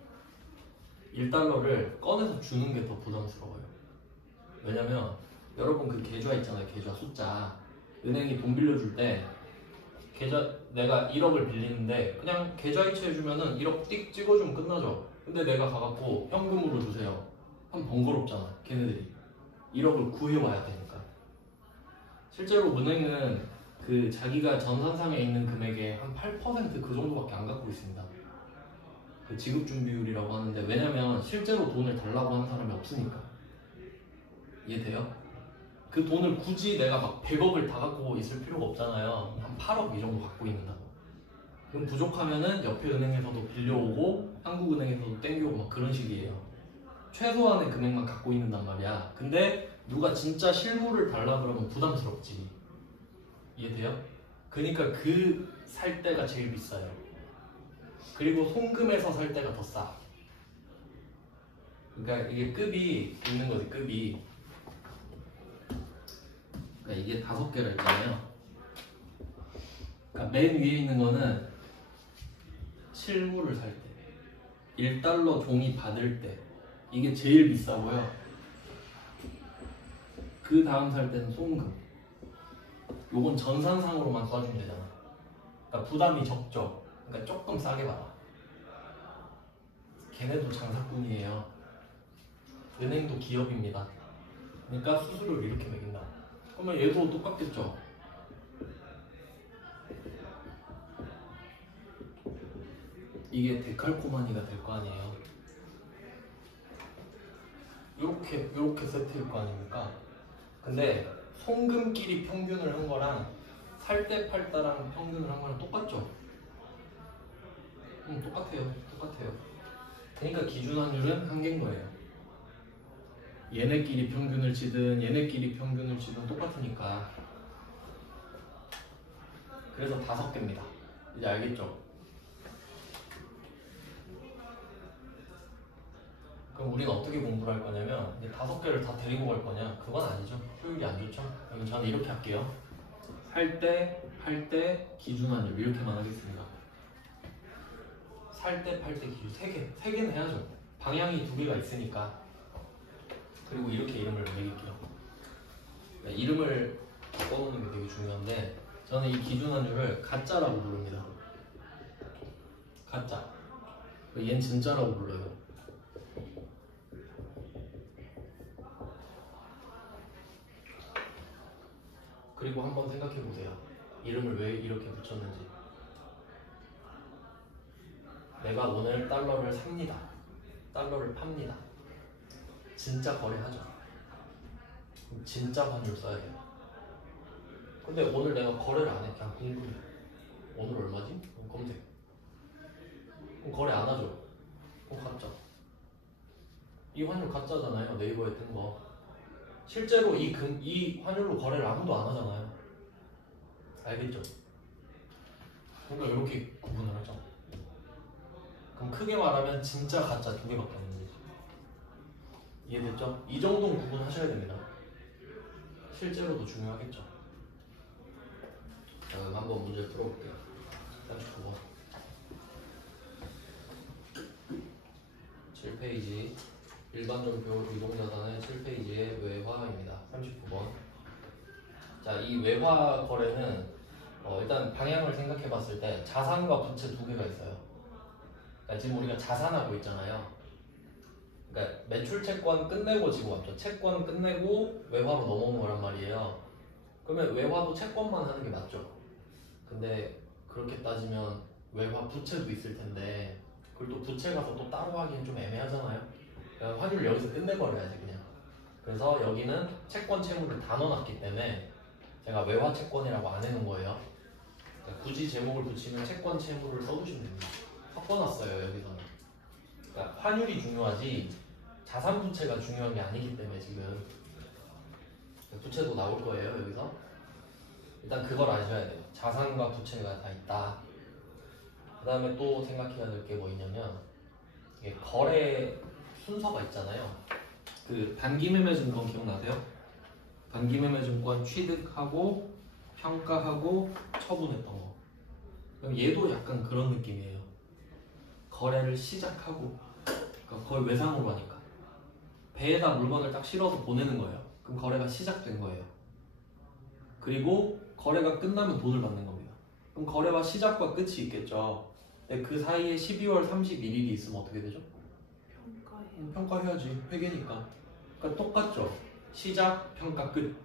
1달러를 꺼내서 주는 게 더 부담스러워요. 왜냐면 여러분 그 계좌 있잖아요. 계좌 숫자. 은행이 돈 빌려줄 때 계좌 내가 1억을 빌리는데 그냥 계좌이체 해주면은 1억 띡 찍어주면 끝나죠. 근데 내가 가갖고 현금으로 주세요. 하면 번거롭잖아. 걔네들이 1억을 구해와야 되니까. 실제로 은행은 그 자기가 전산상에 있는 금액의 한 8%그 정도밖에 안 갖고 있습니다. 그 지급준비율이라고 하는데 왜냐면 실제로 돈을 달라고 하는 사람이 없으니까. 이해돼요? 그 돈을 굳이 내가 막 100억을 다 갖고 있을 필요가 없잖아요. 한 8억 이 정도 갖고 있는다고. 그럼 부족하면은 옆에 은행에서도 빌려오고 한국은행에서도 땡겨오고 막 그런 식이에요. 최소한의 금액만 갖고 있는단 말이야. 근데 누가 진짜 실물을 달라 그러면 부담스럽지. 이해돼요? 그러니까 그 살 때가 제일 비싸요. 그리고 송금해서 살 때가 더 싸. 그러니까 이게 급이 있는 거지. 급이. 그러니까 이게 5개라 했잖아요. 그러니까 맨 위에 있는 거는 실물을 살 때, 1달러 종이 받을 때 이게 제일 비싸고요. 그 다음 살 때는 송금. 요건 전산상으로만 쏴주면 되잖아. 그러니까 부담이 적죠. 그러니까 조금 싸게 받아. 걔네도 장사꾼이에요. 은행도 기업입니다. 그러니까 수수료를 이렇게 매긴다. 그러면 얘도 똑같겠죠. 이게 데칼코마니가 될 거 아니에요. 요렇게 세트일 거 아닙니까? 근데 송금끼리 평균을 한 거랑 살 때 팔 때랑 평균을 한 거랑 똑같죠? 똑같아요. 그러니까 기준환율은 한계인 거예요. 얘네끼리 평균을 치든 얘네끼리 평균을 치든 똑같으니까. 그래서 5개입니다. 이제 알겠죠? 그럼 우리는 어떻게 공부를 할 거냐면 이제 5개를 다 데리고 갈 거냐? 그건 아니죠. 효율이 안 좋죠? 그럼 저는 이렇게 할게요. 살 때, 팔 때, 기준환율 이렇게만 하겠습니다. 살 때, 팔 때, 기준 3개는 해야죠. 방향이 2개가 있으니까. 그리고 이렇게 이름을 매길게요. 이름을 바꿔놓는 게 되게 중요한데 저는 이 기준환율을 가짜라고 부릅니다. 가짜. 얘는 진짜라고 불러요. 그리고 한번 생각해보세요. 이름을 왜 이렇게 붙였는지. 내가 오늘 달러를 삽니다. 달러를 팝니다. 진짜 거래하죠. 그럼 진짜 환율 써야 돼요. 근데 오늘 내가 거래를 안 해. 그냥 궁금해. 오늘 얼마지? 검색. 그럼 거래 안 하죠. 그럼 가짜. 이 환율 가짜잖아요. 네이버에 뜬 거. 실제로 이 환율로 거래를 아무도 안 하잖아요. 알겠죠? 그러니까 이렇게 구분을 하죠. 그럼 크게 말하면 진짜 가짜 2개밖에 없는 거지. 이해됐죠? 이 정도는 구분하셔야 됩니다. 실제로도 중요하겠죠. 자, 그럼 한번 문제 풀어볼게요. 39번 7페이지 일반전표 유동자산의 7페이지의 외화입니다. 39번. 자, 이 외화 거래는 일단 방향을 생각해 봤을 때 자산과 부채 2개가 있어요. 그러니까 지금 우리가 자산하고 있잖아요. 그러니까 매출 채권 끝내고 지금 왔죠. 채권 끝내고 외화로 넘어오는 거란 말이에요. 그러면 외화도 채권만 하는 게 맞죠. 근데 그렇게 따지면 외화 부채도 있을 텐데 그걸 또 부채 가서 또 따로 하기는 좀 애매하잖아요. 그러니까 환율 여기서 끝내버려야지 그냥. 그래서 여기는 채권 채무를 다 넣어놨기 때문에 제가 외화 채권이라고 안 해놓은 거예요. 그러니까 굳이 제목을 붙이면 채권 채무를 써주시면 됩니다. 섞어놨어요 여기서는. 그러니까 환율이 중요하지 자산 부채가 중요한 게 아니기 때문에 지금 부채도 나올 거예요 여기서. 일단 그걸 아셔야 돼요. 자산과 부채가 다 있다. 그 다음에 또 생각해야 될 게 뭐 있냐면 이게 거래 순서가 있잖아요. 그 단기매매증권 기억나세요? 단기매매증권 취득하고 평가하고 처분했던 거. 그럼 얘도 약간 그런 느낌이에요. 거래를 시작하고, 그러니까 거의 외상으로 하니까 배에다 물건을 딱 실어서 보내는 거예요. 그럼 거래가 시작된 거예요. 그리고 거래가 끝나면 돈을 받는 겁니다. 그럼 거래와 시작과 끝이 있겠죠. 근데 그 사이에 12월 31일이 있으면 어떻게 되죠? 평가해야지. 회계니까. 그러니까 똑같죠. 시작, 평가, 끝.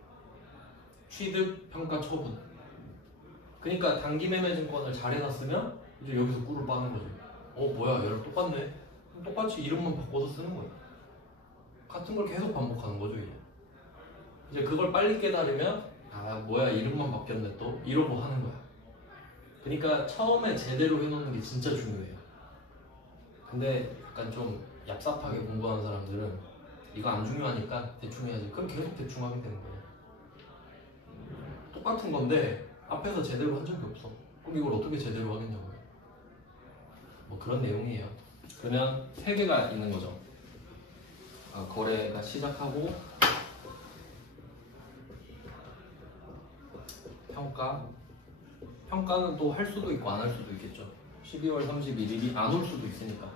취득, 평가, 처분. 그러니까 단기매매증권을 잘 해놨으면 이제 여기서 꿀을 빠는 거죠. 뭐야 얘랑 똑같네. 똑같이 이름만 바꿔서 쓰는 거예요. 같은 걸 계속 반복하는 거죠 이제. 이제 그걸 빨리 깨달으면 뭐야 이름만 바뀌었네 또 이러고 하는 거야. 그러니까 처음에 제대로 해놓는 게 진짜 중요해요. 근데 약간 좀 얍삽하게 공부하는 사람들은 이거 안 중요하니까 대충 해야지. 그럼 계속 대충 하게 되는 거예요. 똑같은 건데 앞에서 제대로 한 적이 없어. 그럼 이걸 어떻게 제대로 하겠냐고요. 뭐 그런 내용이에요. 그러면 세 개가 있는 거죠. 거래가 시작하고 평가는 또 할 수도 있고 안 할 수도 있겠죠. 12월 31일이 안 올 수도 있으니까.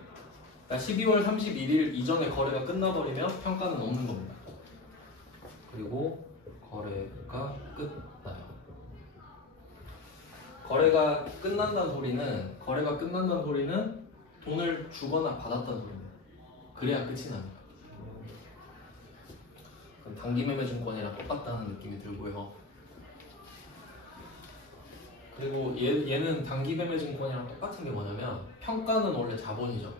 그러니까 12월 31일 이전에 거래가 끝나버리면 평가는 없는 겁니다. 그리고 거래가 끝나요. 거래가 끝난다는 소리는 돈을 주거나 받았다는 소리입니다. 그래야 끝이 납니다. 그럼 단기매매증권이랑 똑같다는 느낌이 들고요. 그리고 얘는 단기매매증권이랑 똑같은 게 뭐냐면 평가는 원래 자본이죠.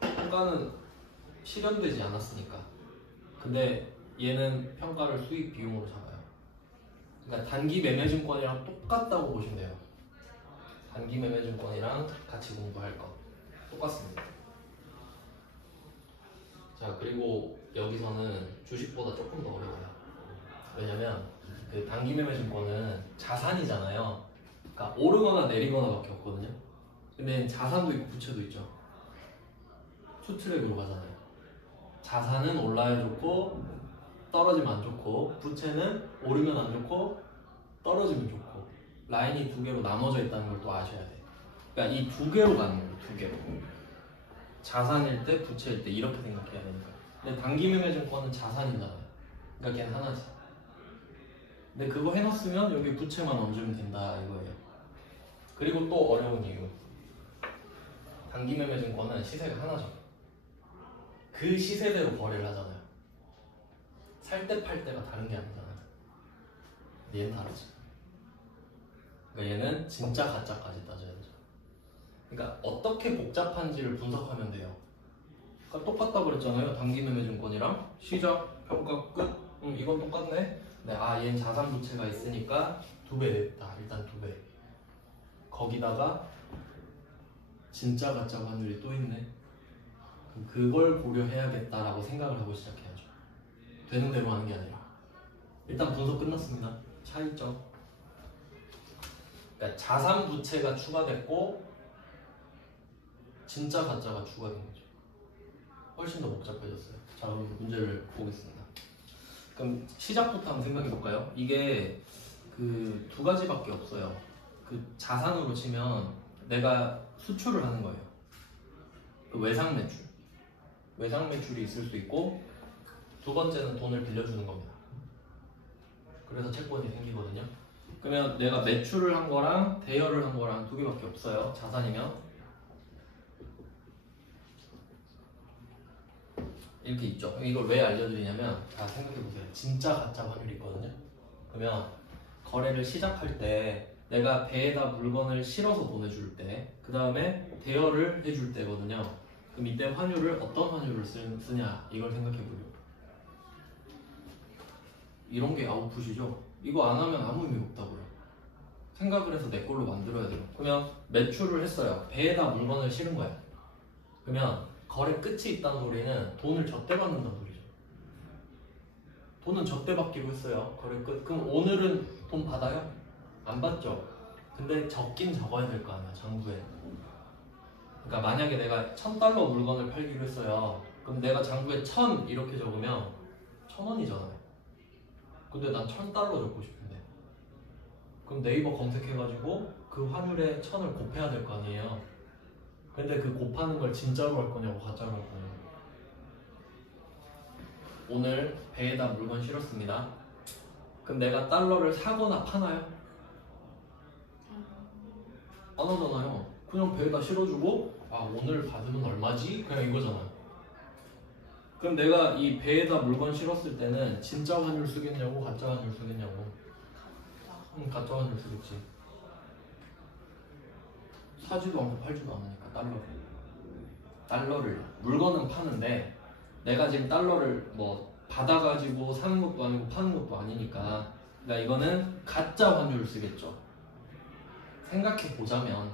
평가는 실현되지 않았으니까. 근데 얘는 평가를 수익 비용으로 잡아요. 그러니까 단기매매증권이랑 똑같다고 보시면 돼요. 단기매매증권이랑 같이 공부할 거 똑같습니다. 자, 그리고 여기서는 주식보다 조금 더 어려워요. 왜냐면 그 단기매매증권은 자산이잖아요. 그러니까 오르거나 내리거나 밖에 없거든요. 근데 자산도 있고 부채도 있죠. 투트랙으로 가잖아요. 자산은 올라야 좋고 떨어지면 안 좋고, 부채는 오르면 안 좋고 떨어지면 좋고, 라인이 두 개로 나눠져 있다는 걸 또 아셔야 돼요. 그러니까 이 두 개로 가는 거예요. 두 개로. 자산일 때, 부채일 때 이렇게 생각해야 되니까. 근데 단기매매증권은 자산이잖아요. 그러니까 걔는 하나지. 근데 그거 해놨으면 여기 부채만 얹으면 된다 이거예요. 그리고 또 어려운 이유. 단기매매증권은 시세가 하나죠. 그 시세대로 거래를 하잖아요. 살 때 팔 때가 다른 게 아니잖아요. 얘는 다르지. 그러니까 얘는 진짜 가짜까지 따져야 되죠. 그러니까 어떻게 복잡한지를 분석하면 돼요. 그러니까 똑같다고 그랬잖아요. 단기매매증권이랑 시작, 평가, 끝. 이건 똑같네. 네, 얘는 자산 부채가 있으니까 2배 냈다. 일단 2배. 거기다가 진짜 가짜 환율이 또 있네. 그럼 그걸 고려해야겠다라고 생각을 하고 시작해야죠. 되는 대로 하는 게 아니라. 일단 분석 끝났습니다. 차이점. 그러니까 자산 부채가 추가됐고 진짜 가짜가 추가된 거죠. 훨씬 더 복잡해졌어요. 자, 그럼 문제를 보겠습니다. 그럼 시작부터 한번 생각해 볼까요? 이게 그 두 가지밖에 없어요. 그 자산으로 치면 내가 수출을 하는 거예요. 그 외상 매출. 외상 매출이 있을 수 있고, 두 번째는 돈을 빌려주는 겁니다. 그래서 채권이 생기거든요. 그러면 내가 매출을 한 거랑 대여를 한 거랑 두 개밖에 없어요. 자산이면. 이렇게 있죠. 이걸 왜 알려드리냐면, 다 생각해보세요. 진짜 가짜 환율이 있거든요. 그러면 거래를 시작할 때 내가 배에다 물건을 실어서 보내줄 때, 그 다음에 대여를 해줄 때거든요. 그럼 이때 환율을 어떤 환율을 쓰냐 이걸 생각해보려고. 이런 게 아웃풋이죠. 이거 안 하면 아무 의미 없다고요. 생각을 해서 내 걸로 만들어야 돼요. 그러면 매출을 했어요. 배에다 물건을 실은 거야. 그러면 거래 끝이 있다는 소리는 돈을 젖대 받는다는 소리죠. 돈은 젖대 받기로 했어요. 거래 끝. 그럼 오늘은 돈 받아요? 안 받죠. 근데 적긴 적어야 될 거 아니야, 장부에. 그러니까 만약에 내가 $1,000 물건을 팔기로 했어요. 그럼 내가 장부에 1,000 이렇게 적으면 1,000원이잖아요. 근데 난 $1,000 적고 싶은데. 그럼 네이버 검색해가지고 그 환율에 1,000을 곱해야 될 거 아니에요. 근데 그 곱하는 걸 진짜로 할 거냐고 가짜로 할 거냐고. 오늘 배에다 물건 실었습니다. 그럼 내가 달러를 사거나 파나요? 안 하잖아요. 그냥 배에다 실어주고 아 오늘 받으면 얼마지? 그냥 이거잖아요. 그럼 내가 이 배에다 물건 실었을 때는 진짜 환율 쓰겠냐고 가짜 환율 쓰겠냐고. 가짜 환율 쓰겠지. 사지도 않고 팔지도 않으니까 달러를 물건은 파는데 내가 지금 달러를 뭐 받아가지고 사는 것도 아니고 파는 것도 아니니까 그러니까 이거는 가짜 환율을 쓰겠죠. 생각해 보자면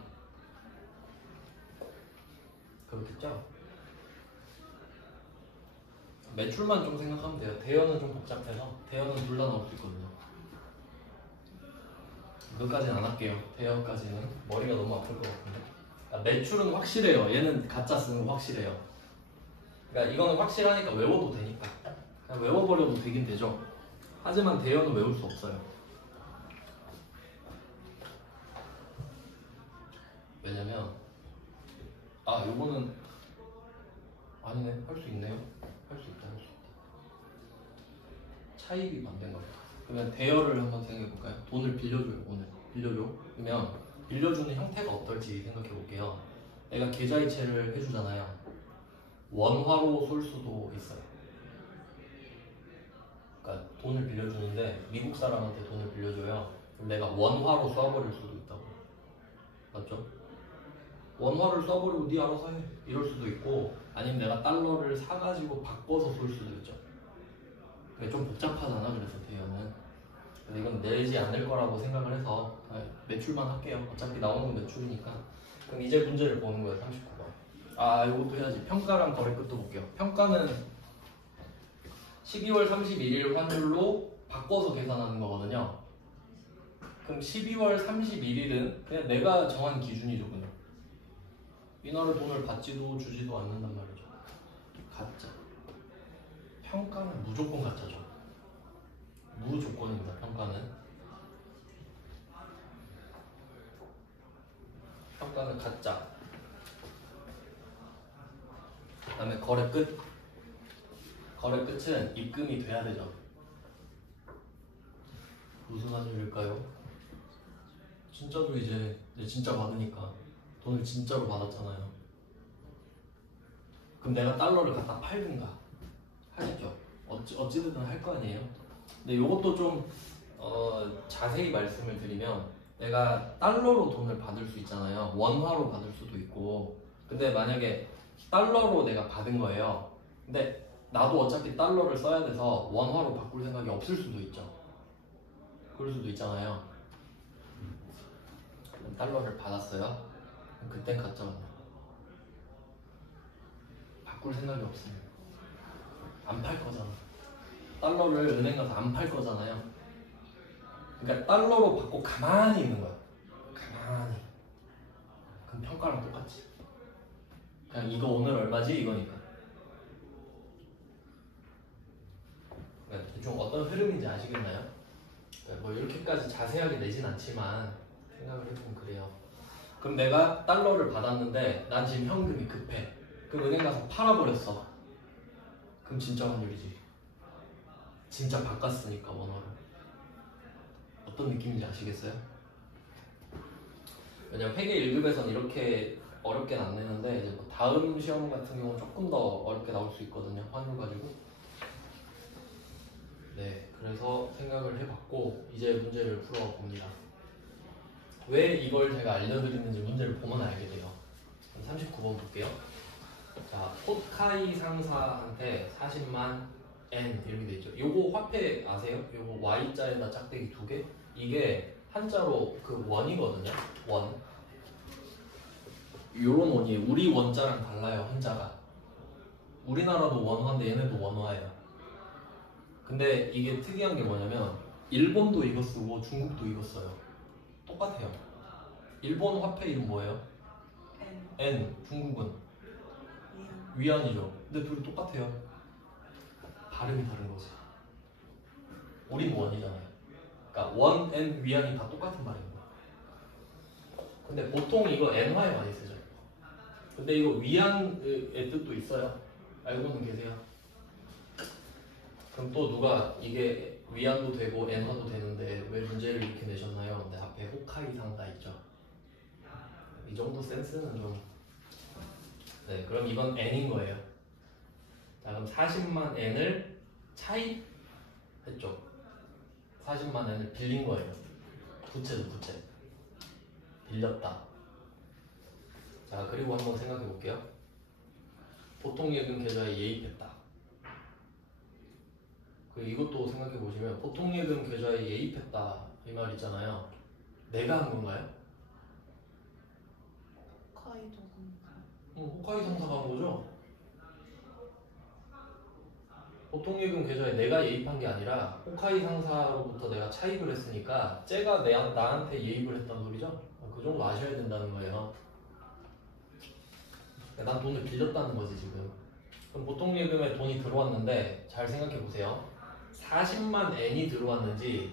그렇겠죠. 매출만 좀 생각하면 돼요. 대여는 좀 복잡해서 대여는 둘 다 나올 수 있거든요. 그것까지는 안 할게요. 대여까지는 머리가 너무 아플 것 같은데. 매출은 확실해요. 얘는 가짜 쓰는 거 확실해요. 그러니까 이거는 확실하니까 외워도 되니까 그냥 외워버려도 되긴 되죠. 하지만 대여는 외울 수 없어요. 왜냐면 요거는 아니네. 할 수 있네요. 할 수 있다. 차입이 안 된 거예요. 그러면 대여를 한번 생각해 볼까요? 돈을 빌려줘요. 오늘 빌려줘. 그러면 빌려주는 형태가 어떨지 생각해 볼게요. 내가 계좌이체를 해주잖아요. 원화로 쏠 수도 있어요. 그러니까 돈을 빌려주는데 미국 사람한테 돈을 빌려줘요. 그럼 내가 원화로 쏴버릴 수도 있다고. 맞죠? 원화를 쏴버리고 네 알아서 해. 이럴 수도 있고 아니면 내가 달러를 사가지고 바꿔서 쏠 수도 있죠. 좀 복잡하잖아. 그래서 대여는 이건 내지 않을 거라고 생각을 해서 매출만 할게요. 어차피 나오는 건 매출이니까. 그럼 이제 문제를 보는 거예요. 39번. 이것도 해야지. 평가랑 거래 끝도 볼게요. 평가는 12월 31일 환율로 바꿔서 계산하는 거거든요. 그럼 12월 31일은 그냥 내가 정한 기준이죠. 그냥 이날에 돈을 받지도 주지도 않는단 말이죠. 가짜. 평가는 무조건 가짜죠. 무조건입니다. 평가는 가짜. 그 다음에 거래 끝. 거래 끝은 입금이 돼야 되죠. 무슨 환율일까요? 진짜도 이제 진짜 받으니까 돈을 진짜로 받았잖아요. 그럼 내가 달러를 갖다 팔든가 하겠죠. 어찌든 할 거 아니에요. 근데 이것도 좀 자세히 말씀을 드리면 내가 달러로 돈을 받을 수 있잖아요. 원화로 받을 수도 있고. 근데 만약에 달러로 내가 받은 거예요. 근데 나도 어차피 달러를 써야 돼서 원화로 바꿀 생각이 없을 수도 있죠. 그럴 수도 있잖아요. 달러를 받았어요. 그땐 가짜입니다. 바꿀 생각이 없습니다. 안 팔 거잖아. 달러를 은행 가서 안 팔 거잖아요. 그러니까 달러로 받고 가만히 있는 거야. 가만히. 그럼 평가랑 똑같지. 그냥 이거 오늘 얼마지? 이거니까. 그러니까 대충 어떤 흐름인지 아시겠나요? 그러니까 뭐 이렇게까지 자세하게 내진 않지만 생각을 해보면 그래요. 그럼 내가 달러를 받았는데 난 지금 현금이 급해. 그럼 은행 가서 팔아버렸어. 그럼 진짜 환율이지. 진짜 바꿨으니까 원화로. 어떤 느낌인지 아시겠어요? 왜냐면 회계 1급에서는 이렇게 어렵게 안 내는데 이제 뭐 다음 시험 같은 경우는 조금 더 어렵게 나올 수 있거든요. 환율 가지고. 네, 그래서 생각을 해봤고 이제 문제를 풀어봅니다. 왜 이걸 제가 알려드리는지 문제를 보면 알게 돼요. 39번 볼게요. 자, 포카이 상사한테 40만 N 이렇게 돼 있죠. 요거 화폐 아세요? 요거 Y자에다 짝대기 2개? 이게 한자로 그 원이거든요. 원. 요런 원이 우리 원자랑 달라요. 한자가. 우리나라도 원화인데 얘네도 원화예요. 근데 이게 특이한 게 뭐냐면 일본도 이거 쓰고 중국도 이거 써요. 똑같아요. 일본 화폐 이름 뭐예요? N. 중국은? 위안이죠. 근데 둘이 똑같아요. 발음이 다른 거지. 우린 원이잖아요. 그러니까 원, N, 위안이 다 똑같은 말입니다. 근데 보통 이거 N화에 많이 쓰죠. 근데 이거 위안의 뜻도 있어요. 알고는 계세요? 그럼 또 누가 이게 위안도 되고 N화도 되는데 왜 문제를 이렇게 내셨나요? 근데 앞에 호카이 상사 있죠. 이 정도 센스는 좀. 네, 그럼 이건 N인 거예요. 자, 그럼 40만 N을 차입했죠. 40만 N을 빌린 거예요. 부채도 부채. 빌렸다. 자, 그리고 한번 생각해 볼게요. 보통예금 계좌에 예입했다. 이것도 생각해 보시면 보통예금 계좌에 예입했다 이 말 있잖아요. 내가 한 건가요? 호카이 상사가 한 거죠. 보통예금 계좌에 내가 예입한 게 아니라 호카이 상사로부터 내가 차입을 했으니까 쟤가 나한테 예입을 했단 소리죠. 그 정도 아셔야 된다는 거예요. 난 돈을 빌렸다는 거지 지금. 그럼 보통예금에 돈이 들어왔는데 잘 생각해 보세요. 40만 N이 들어왔는지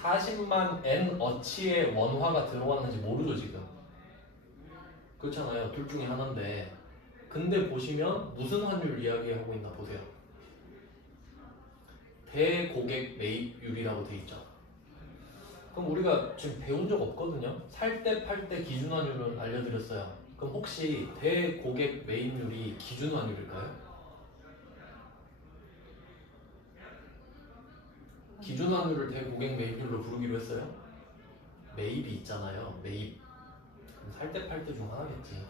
40만 N 어치의 원화가 들어왔는지 모르죠 지금. 그렇잖아요. 둘 중에 하나인데. 근데 보시면 무슨 환율 이야기하고 있나 보세요. 대고객 매입률이라고 돼 있죠. 그럼 우리가 지금 배운 적 없거든요. 살 때 팔 때 기준 환율은 알려드렸어요. 그럼 혹시 대고객 매입률이 기준 환율일까요? 기준 환율을 대고객 매입률로 부르기로 했어요? 매입이 있잖아요. 매입. 살 때 팔 때 중 하나겠지.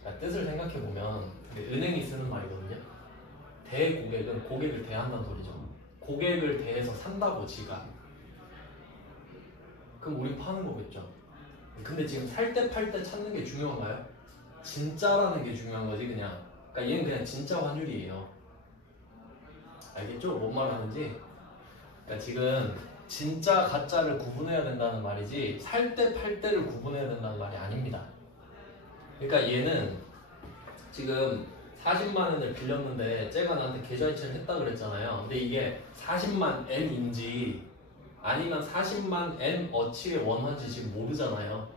그러니까 뜻을 생각해보면 은행이 쓰는 말이거든요. 대고객은 고객을 대한다는 소리죠. 고객을 대해서 산다고 지가. 그럼 우리 파는 거겠죠. 근데 지금 살 때 팔 때 찾는 게 중요한가요? 진짜라는 게 중요한 거지 그냥. 그러니까 얘는 그냥 진짜 환율이에요. 알겠죠? 뭔 말하는지? 그러니까 지금 진짜 가짜를 구분해야 된다는 말이지 살 때 팔 때를 구분해야 된다는 말이 아닙니다. 그러니까 얘는 지금 40만 원을 빌렸는데 쟤가 나한테 계좌이체를 했다 그랬잖아요. 근데 이게 40만 N인지 아니면 40만 N 어치의 원화인지 지금 모르잖아요.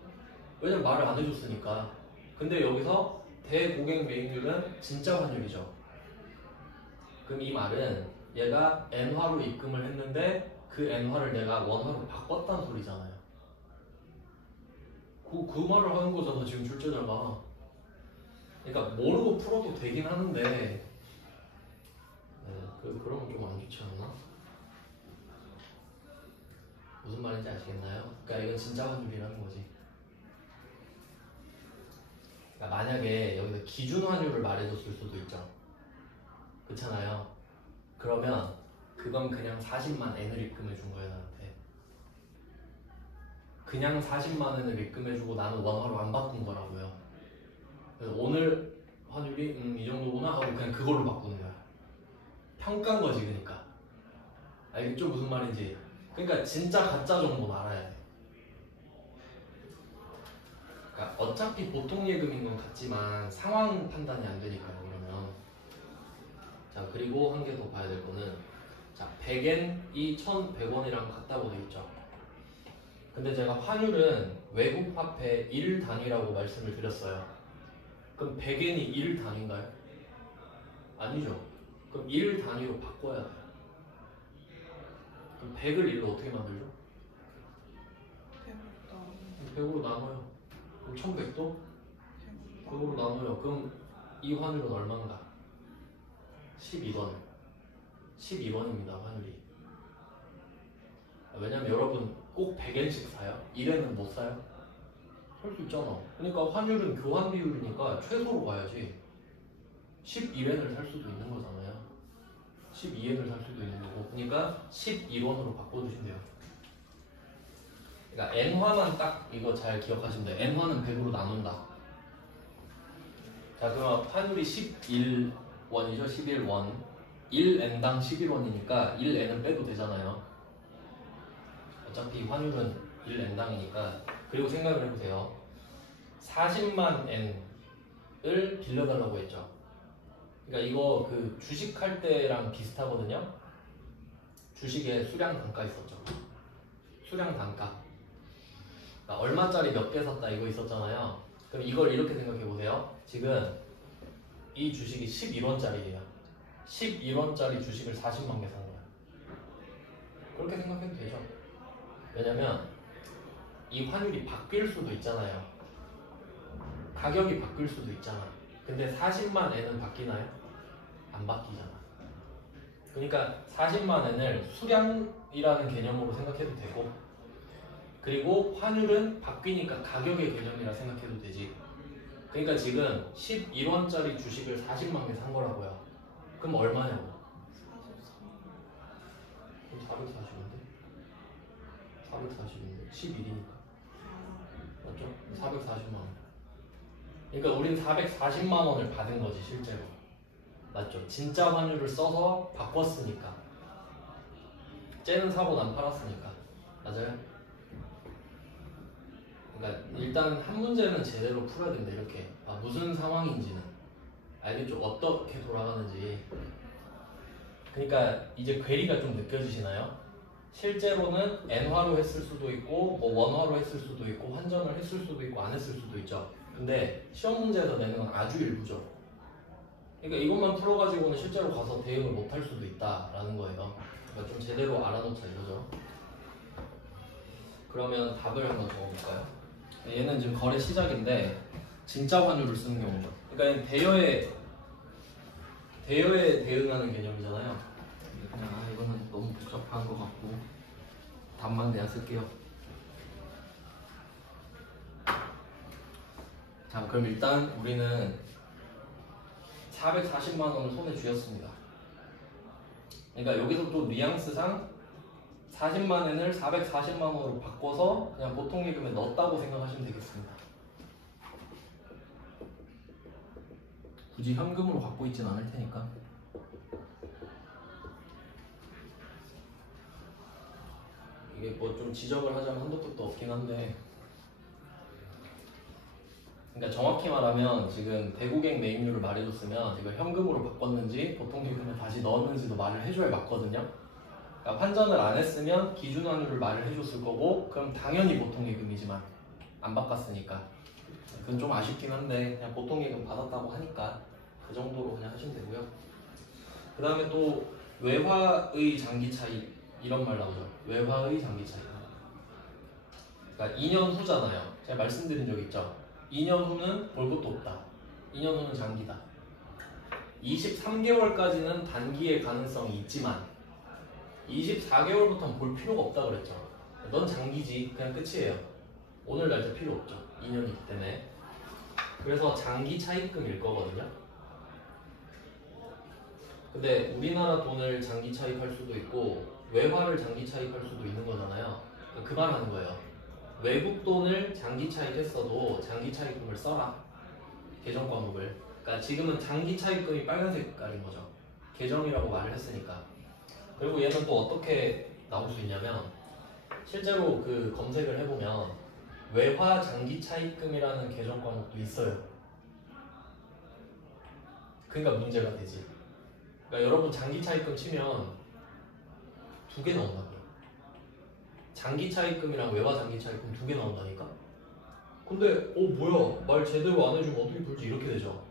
왜냐면 말을 안 해줬으니까. 근데 여기서 대고객 매입률은 진짜 환율이죠. 그럼 이 말은 얘가 N화로 입금을 했는데 그 N화를 내가 원화로 바꿨다는 소리잖아요. 그 말을 하는 거잖아 지금 출제자가. 그러니까 모르고 풀어도 되긴 하는데 그러면 좀 안 좋지 않나? 무슨 말인지 아시겠나요? 그러니까 이건 진짜 환율이라는 거지. 그러니까 만약에 여기서 기준 환율을 말해줬을 수도 있죠. 그렇잖아요. 그러면 그건 그냥 40만 N을 입금해 준 거예요 나한테. 그냥 40만 N을 입금해주고 나는 원화로 안 바꾼 거라고요. 그래서 오늘 환율이 이 정도구나 하고 그냥 그걸로 바꾸는 거야. 평가인 거지 그러니까. 알겠죠? 무슨 말인지. 그러니까 진짜 가짜 정도는 알아야 돼. 그러니까 어차피 보통 예금인 건 같지만 상황 판단이 안 되니까요 그러면. 자 그리고 한 개 더 봐야 될 거는 자 100엔이 1100원이랑 같다고 돼 있죠. 근데 제가 환율은 외국 화폐 1 단위라고 말씀을 드렸어요. 그럼 100엔이 1 단위인가요? 아니죠. 그럼 1 단위로 바꿔야 돼요. 그럼 100을 1로 어떻게 만들죠? 100으로 나눠요. 그럼 1100도? 100으로 나눠요. 그럼 이 환율은 얼마인가? 12원. 12원입니다 환율이. 왜냐면 여러분 꼭 100엔씩 사요? 1엔은 못 사요? 살 수 있잖아. 그러니까 환율은 교환 비율이니까 최소로 가야지. 11엔을 살 수도 있는 거잖아요. 12엔을 살 수도 있는 거고. 그러니까 11원으로 바꿔주시면 돼요. 그러니까 n화만 딱 이거 잘 기억하시면 돼요. n화는 100으로 나눈다. 자, 그럼 환율이 11원이죠. 11원. 1n당 11원이니까 1n은 빼도 되잖아요. 어차피 환율은 1n당이니까. 그리고 생각을 해보세요. 40만 n을 빌려달라고 했죠. 그러니까 이거 그 주식할 때랑 비슷하거든요. 주식에 수량 단가 있었죠. 수량 단가. 그러니까 얼마짜리 몇 개 샀다 이거 있었잖아요. 그럼 이걸 이렇게 생각해 보세요. 지금 이 주식이 11원짜리예요. 11원짜리 주식을 40만 개 산 거예요. 그렇게 생각해도 되죠. 왜냐면 이 환율이 바뀔 수도 있잖아요. 가격이 바뀔 수도 있잖아. 근데 40만 엔은 바뀌나요? 안 바뀌잖아. 그러니까 40만 엔을 수량이라는 개념으로 생각해도 되고, 그리고 환율은 바뀌니까 가격의 개념이라 생각해도 되지. 그러니까 지금 11원짜리 주식을 40만 개 산 거라고요. 그럼 얼마냐고? 그럼 440인데? 440인데 11이니까 맞죠? 440만 원. 그러니까 우린 440만 원을 받은 거지 실제로. 맞죠? 진짜 환율을 써서 바꿨으니까. 쟤는 사고 난 팔았으니까. 맞아요? 그러니까 일단 한 문제는 제대로 풀어야 된다. 이렇게 무슨 상황인지는 알겠죠? 어떻게 돌아가는지. 그러니까 이제 괴리가 좀 느껴지시나요? 실제로는 n화로 했을 수도 있고 뭐 원화로 했을 수도 있고 환전을 했을 수도 있고 안 했을 수도 있죠. 근데 시험 문제에서 내는 건 아주 일부죠. 그러니까 이것만 풀어가지고는 실제로 가서 대응을 못 할 수도 있다라는 거예요. 그러니까 좀 제대로 알아놓자 이거죠. 그러면 답을 한번 적어볼까요? 얘는 지금 거래 시작인데 진짜 환율을 쓰는 경우죠. 그러니까 대여에 대응하는 개념이잖아요. 그냥 이거는 너무 복잡한 것 같고 답만 그냥 쓸게요. 자, 그럼 일단 우리는 440만 원을 손에 쥐었습니다. 그러니까 여기서 또 뉘앙스상 40만 엔을 440만 원으로 바꿔서 그냥 보통 예금에 넣었다고 생각하시면 되겠습니다. 굳이 현금으로 갖고 있진 않을 테니까. 이게 뭐 좀 지적을 하자면 한도 끝도 없긴 한데, 그러니까 정확히 말하면 지금 대고객 매입률을 말해줬으면 이걸 현금으로 바꿨는지 보통 예금에 다시 넣었는지도 말을 해줘야 맞거든요. 그러니까 환전을 안 했으면 기준 환율을 말을 해줬을 거고, 그럼 당연히 보통 예금이지만 안 바꿨으니까 그건 좀 아쉽긴 한데 그냥 보통 예금 받았다고 하니까 그 정도로 그냥 하시면 되고요. 그 다음에 또 외화의 장기 차익 이런 말 나오죠. 외화의 장기 차익. 그러니까 2년 후잖아요. 제가 말씀드린 적 있죠. 2년 후는 볼 것도 없다. 2년 후는 장기다. 23개월까지는 단기의 가능성이 있지만 24개월부터는 볼 필요가 없다 그랬죠. 넌 장기지. 그냥 끝이에요. 오늘 날짜 필요 없죠. 2년이기 때문에. 그래서 장기 차입금일 거거든요. 근데 우리나라 돈을 장기 차입할 수도 있고 외화를 장기 차입할 수도 있는 거잖아요. 그 말 하는 거예요. 외국 돈을 장기 차입했어도 장기 차입금을 써라. 계정 과목을. 그러니까 지금은 장기 차입금이 빨간색 색깔인 거죠. 계정이라고 말을 했으니까. 그리고 얘는 또 어떻게 나올 수 있냐면 실제로 그 검색을 해보면 외화 장기 차입금이라는 계정 과목도 있어요. 그러니까 문제가 되지. 그러니까 여러분 장기 차입금 치면 2개 나온다고요. 장기 차입금이랑 외화 장기 차입금 2개 나온다니까? 근데 뭐야 말 제대로 안 해주면 어떻게 풀지 이렇게 되죠.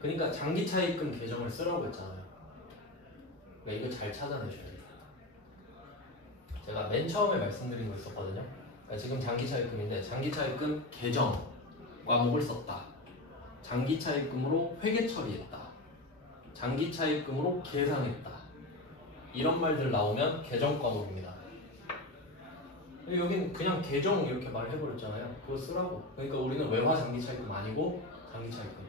그러니까 장기 차입금 계정을 쓰라고 했잖아요. 그러니까 이거 잘 찾아내셔야 돼요. 제가 맨 처음에 말씀드린 거 있었거든요. 그러니까 지금 장기 차입금인데 장기 차입금 계정 과목을 썼다. 장기 차입금으로 회계 처리했다. 장기 차입금으로 계상했다. 이런 말들 나오면 계정 과목입니다. 여긴 그냥 계정 이렇게 말을 해버렸잖아요. 그거 쓰라고. 그러니까 우리는 외화 장기 차입금 아니고 장기 차입금.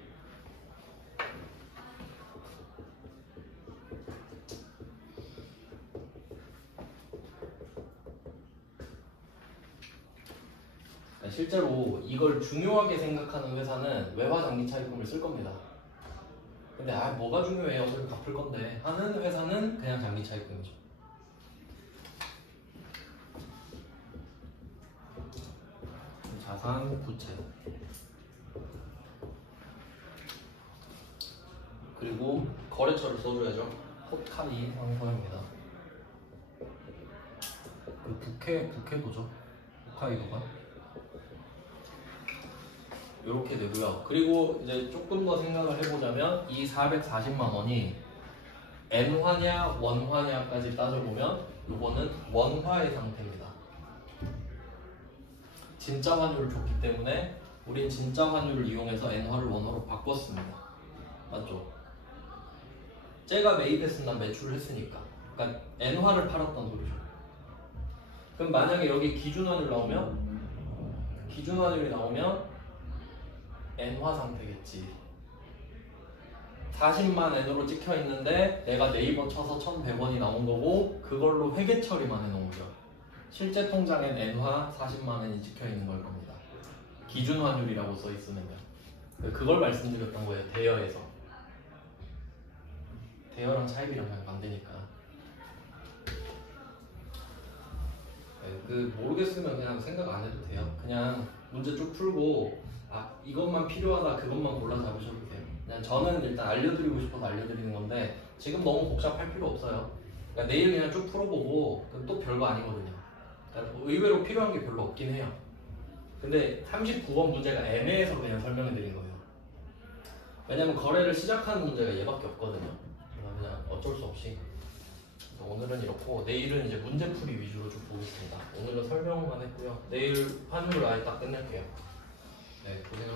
실제로 이걸 중요하게 생각하는 회사는 외화 장기 차입금을 쓸 겁니다. 근데 뭐가 중요해요? 어차피 갚을 건데 하는 회사는 그냥 장기 차입금이죠. 자산, 부채. 그리고 거래처를 써줘야죠. 호카이 상서입니다. 북해도죠. 홋카이도가. 이렇게 되고요. 그리고 이제 조금 더 생각을 해보자면 이 440만 원이 엔화냐 원화냐까지 따져보면 이거는 원화의 상태입니다. 진짜 환율을 줬기 때문에 우린 진짜 환율을 이용해서 엔화를 원화로 바꿨습니다. 맞죠? 쟤가 매입했으면 난 매출을 했으니까. 그러니까 엔화를 팔았던 소리죠. 그럼 만약에 여기 기준환율 나오면 기준환율이 나오면 엔화 상태겠지. 40만 엔으로 찍혀 있는데 내가 네이버 쳐서 1,100원이 나온 거고 그걸로 회계 처리만 해놓은 거죠. 실제 통장엔 엔화 40만 엔이 찍혀 있는 걸 겁니다. 기준 환율이라고 써 있으면요. 그걸 말씀드렸던 거예요. 대여에서. 대여랑 차입이랑 그냥 안 되니까. 모르겠으면 그냥 생각 안 해도 돼요. 그냥 문제 쭉 풀고 이것만 필요하다 그것만 골라 잡으셔도 돼요. 그냥 저는 일단 알려드리고 싶어서 알려드리는 건데 지금 너무 복잡할 필요 없어요. 그러니까 내일 그냥 쭉 풀어보고 또 별거 아니거든요. 그러니까 의외로 필요한 게 별로 없긴 해요. 근데 39번 문제가 애매해서 그냥 설명해드린 거예요. 왜냐면 거래를 시작하는 문제가 얘밖에 없거든요. 그냥 어쩔 수 없이. 오늘은 이렇고 내일은 이제 문제풀이 위주로 좀 보겠습니다. 오늘은 설명만 했고요. 내일 환율을 아예 딱 끝낼게요. 네, 고생하셨습니다.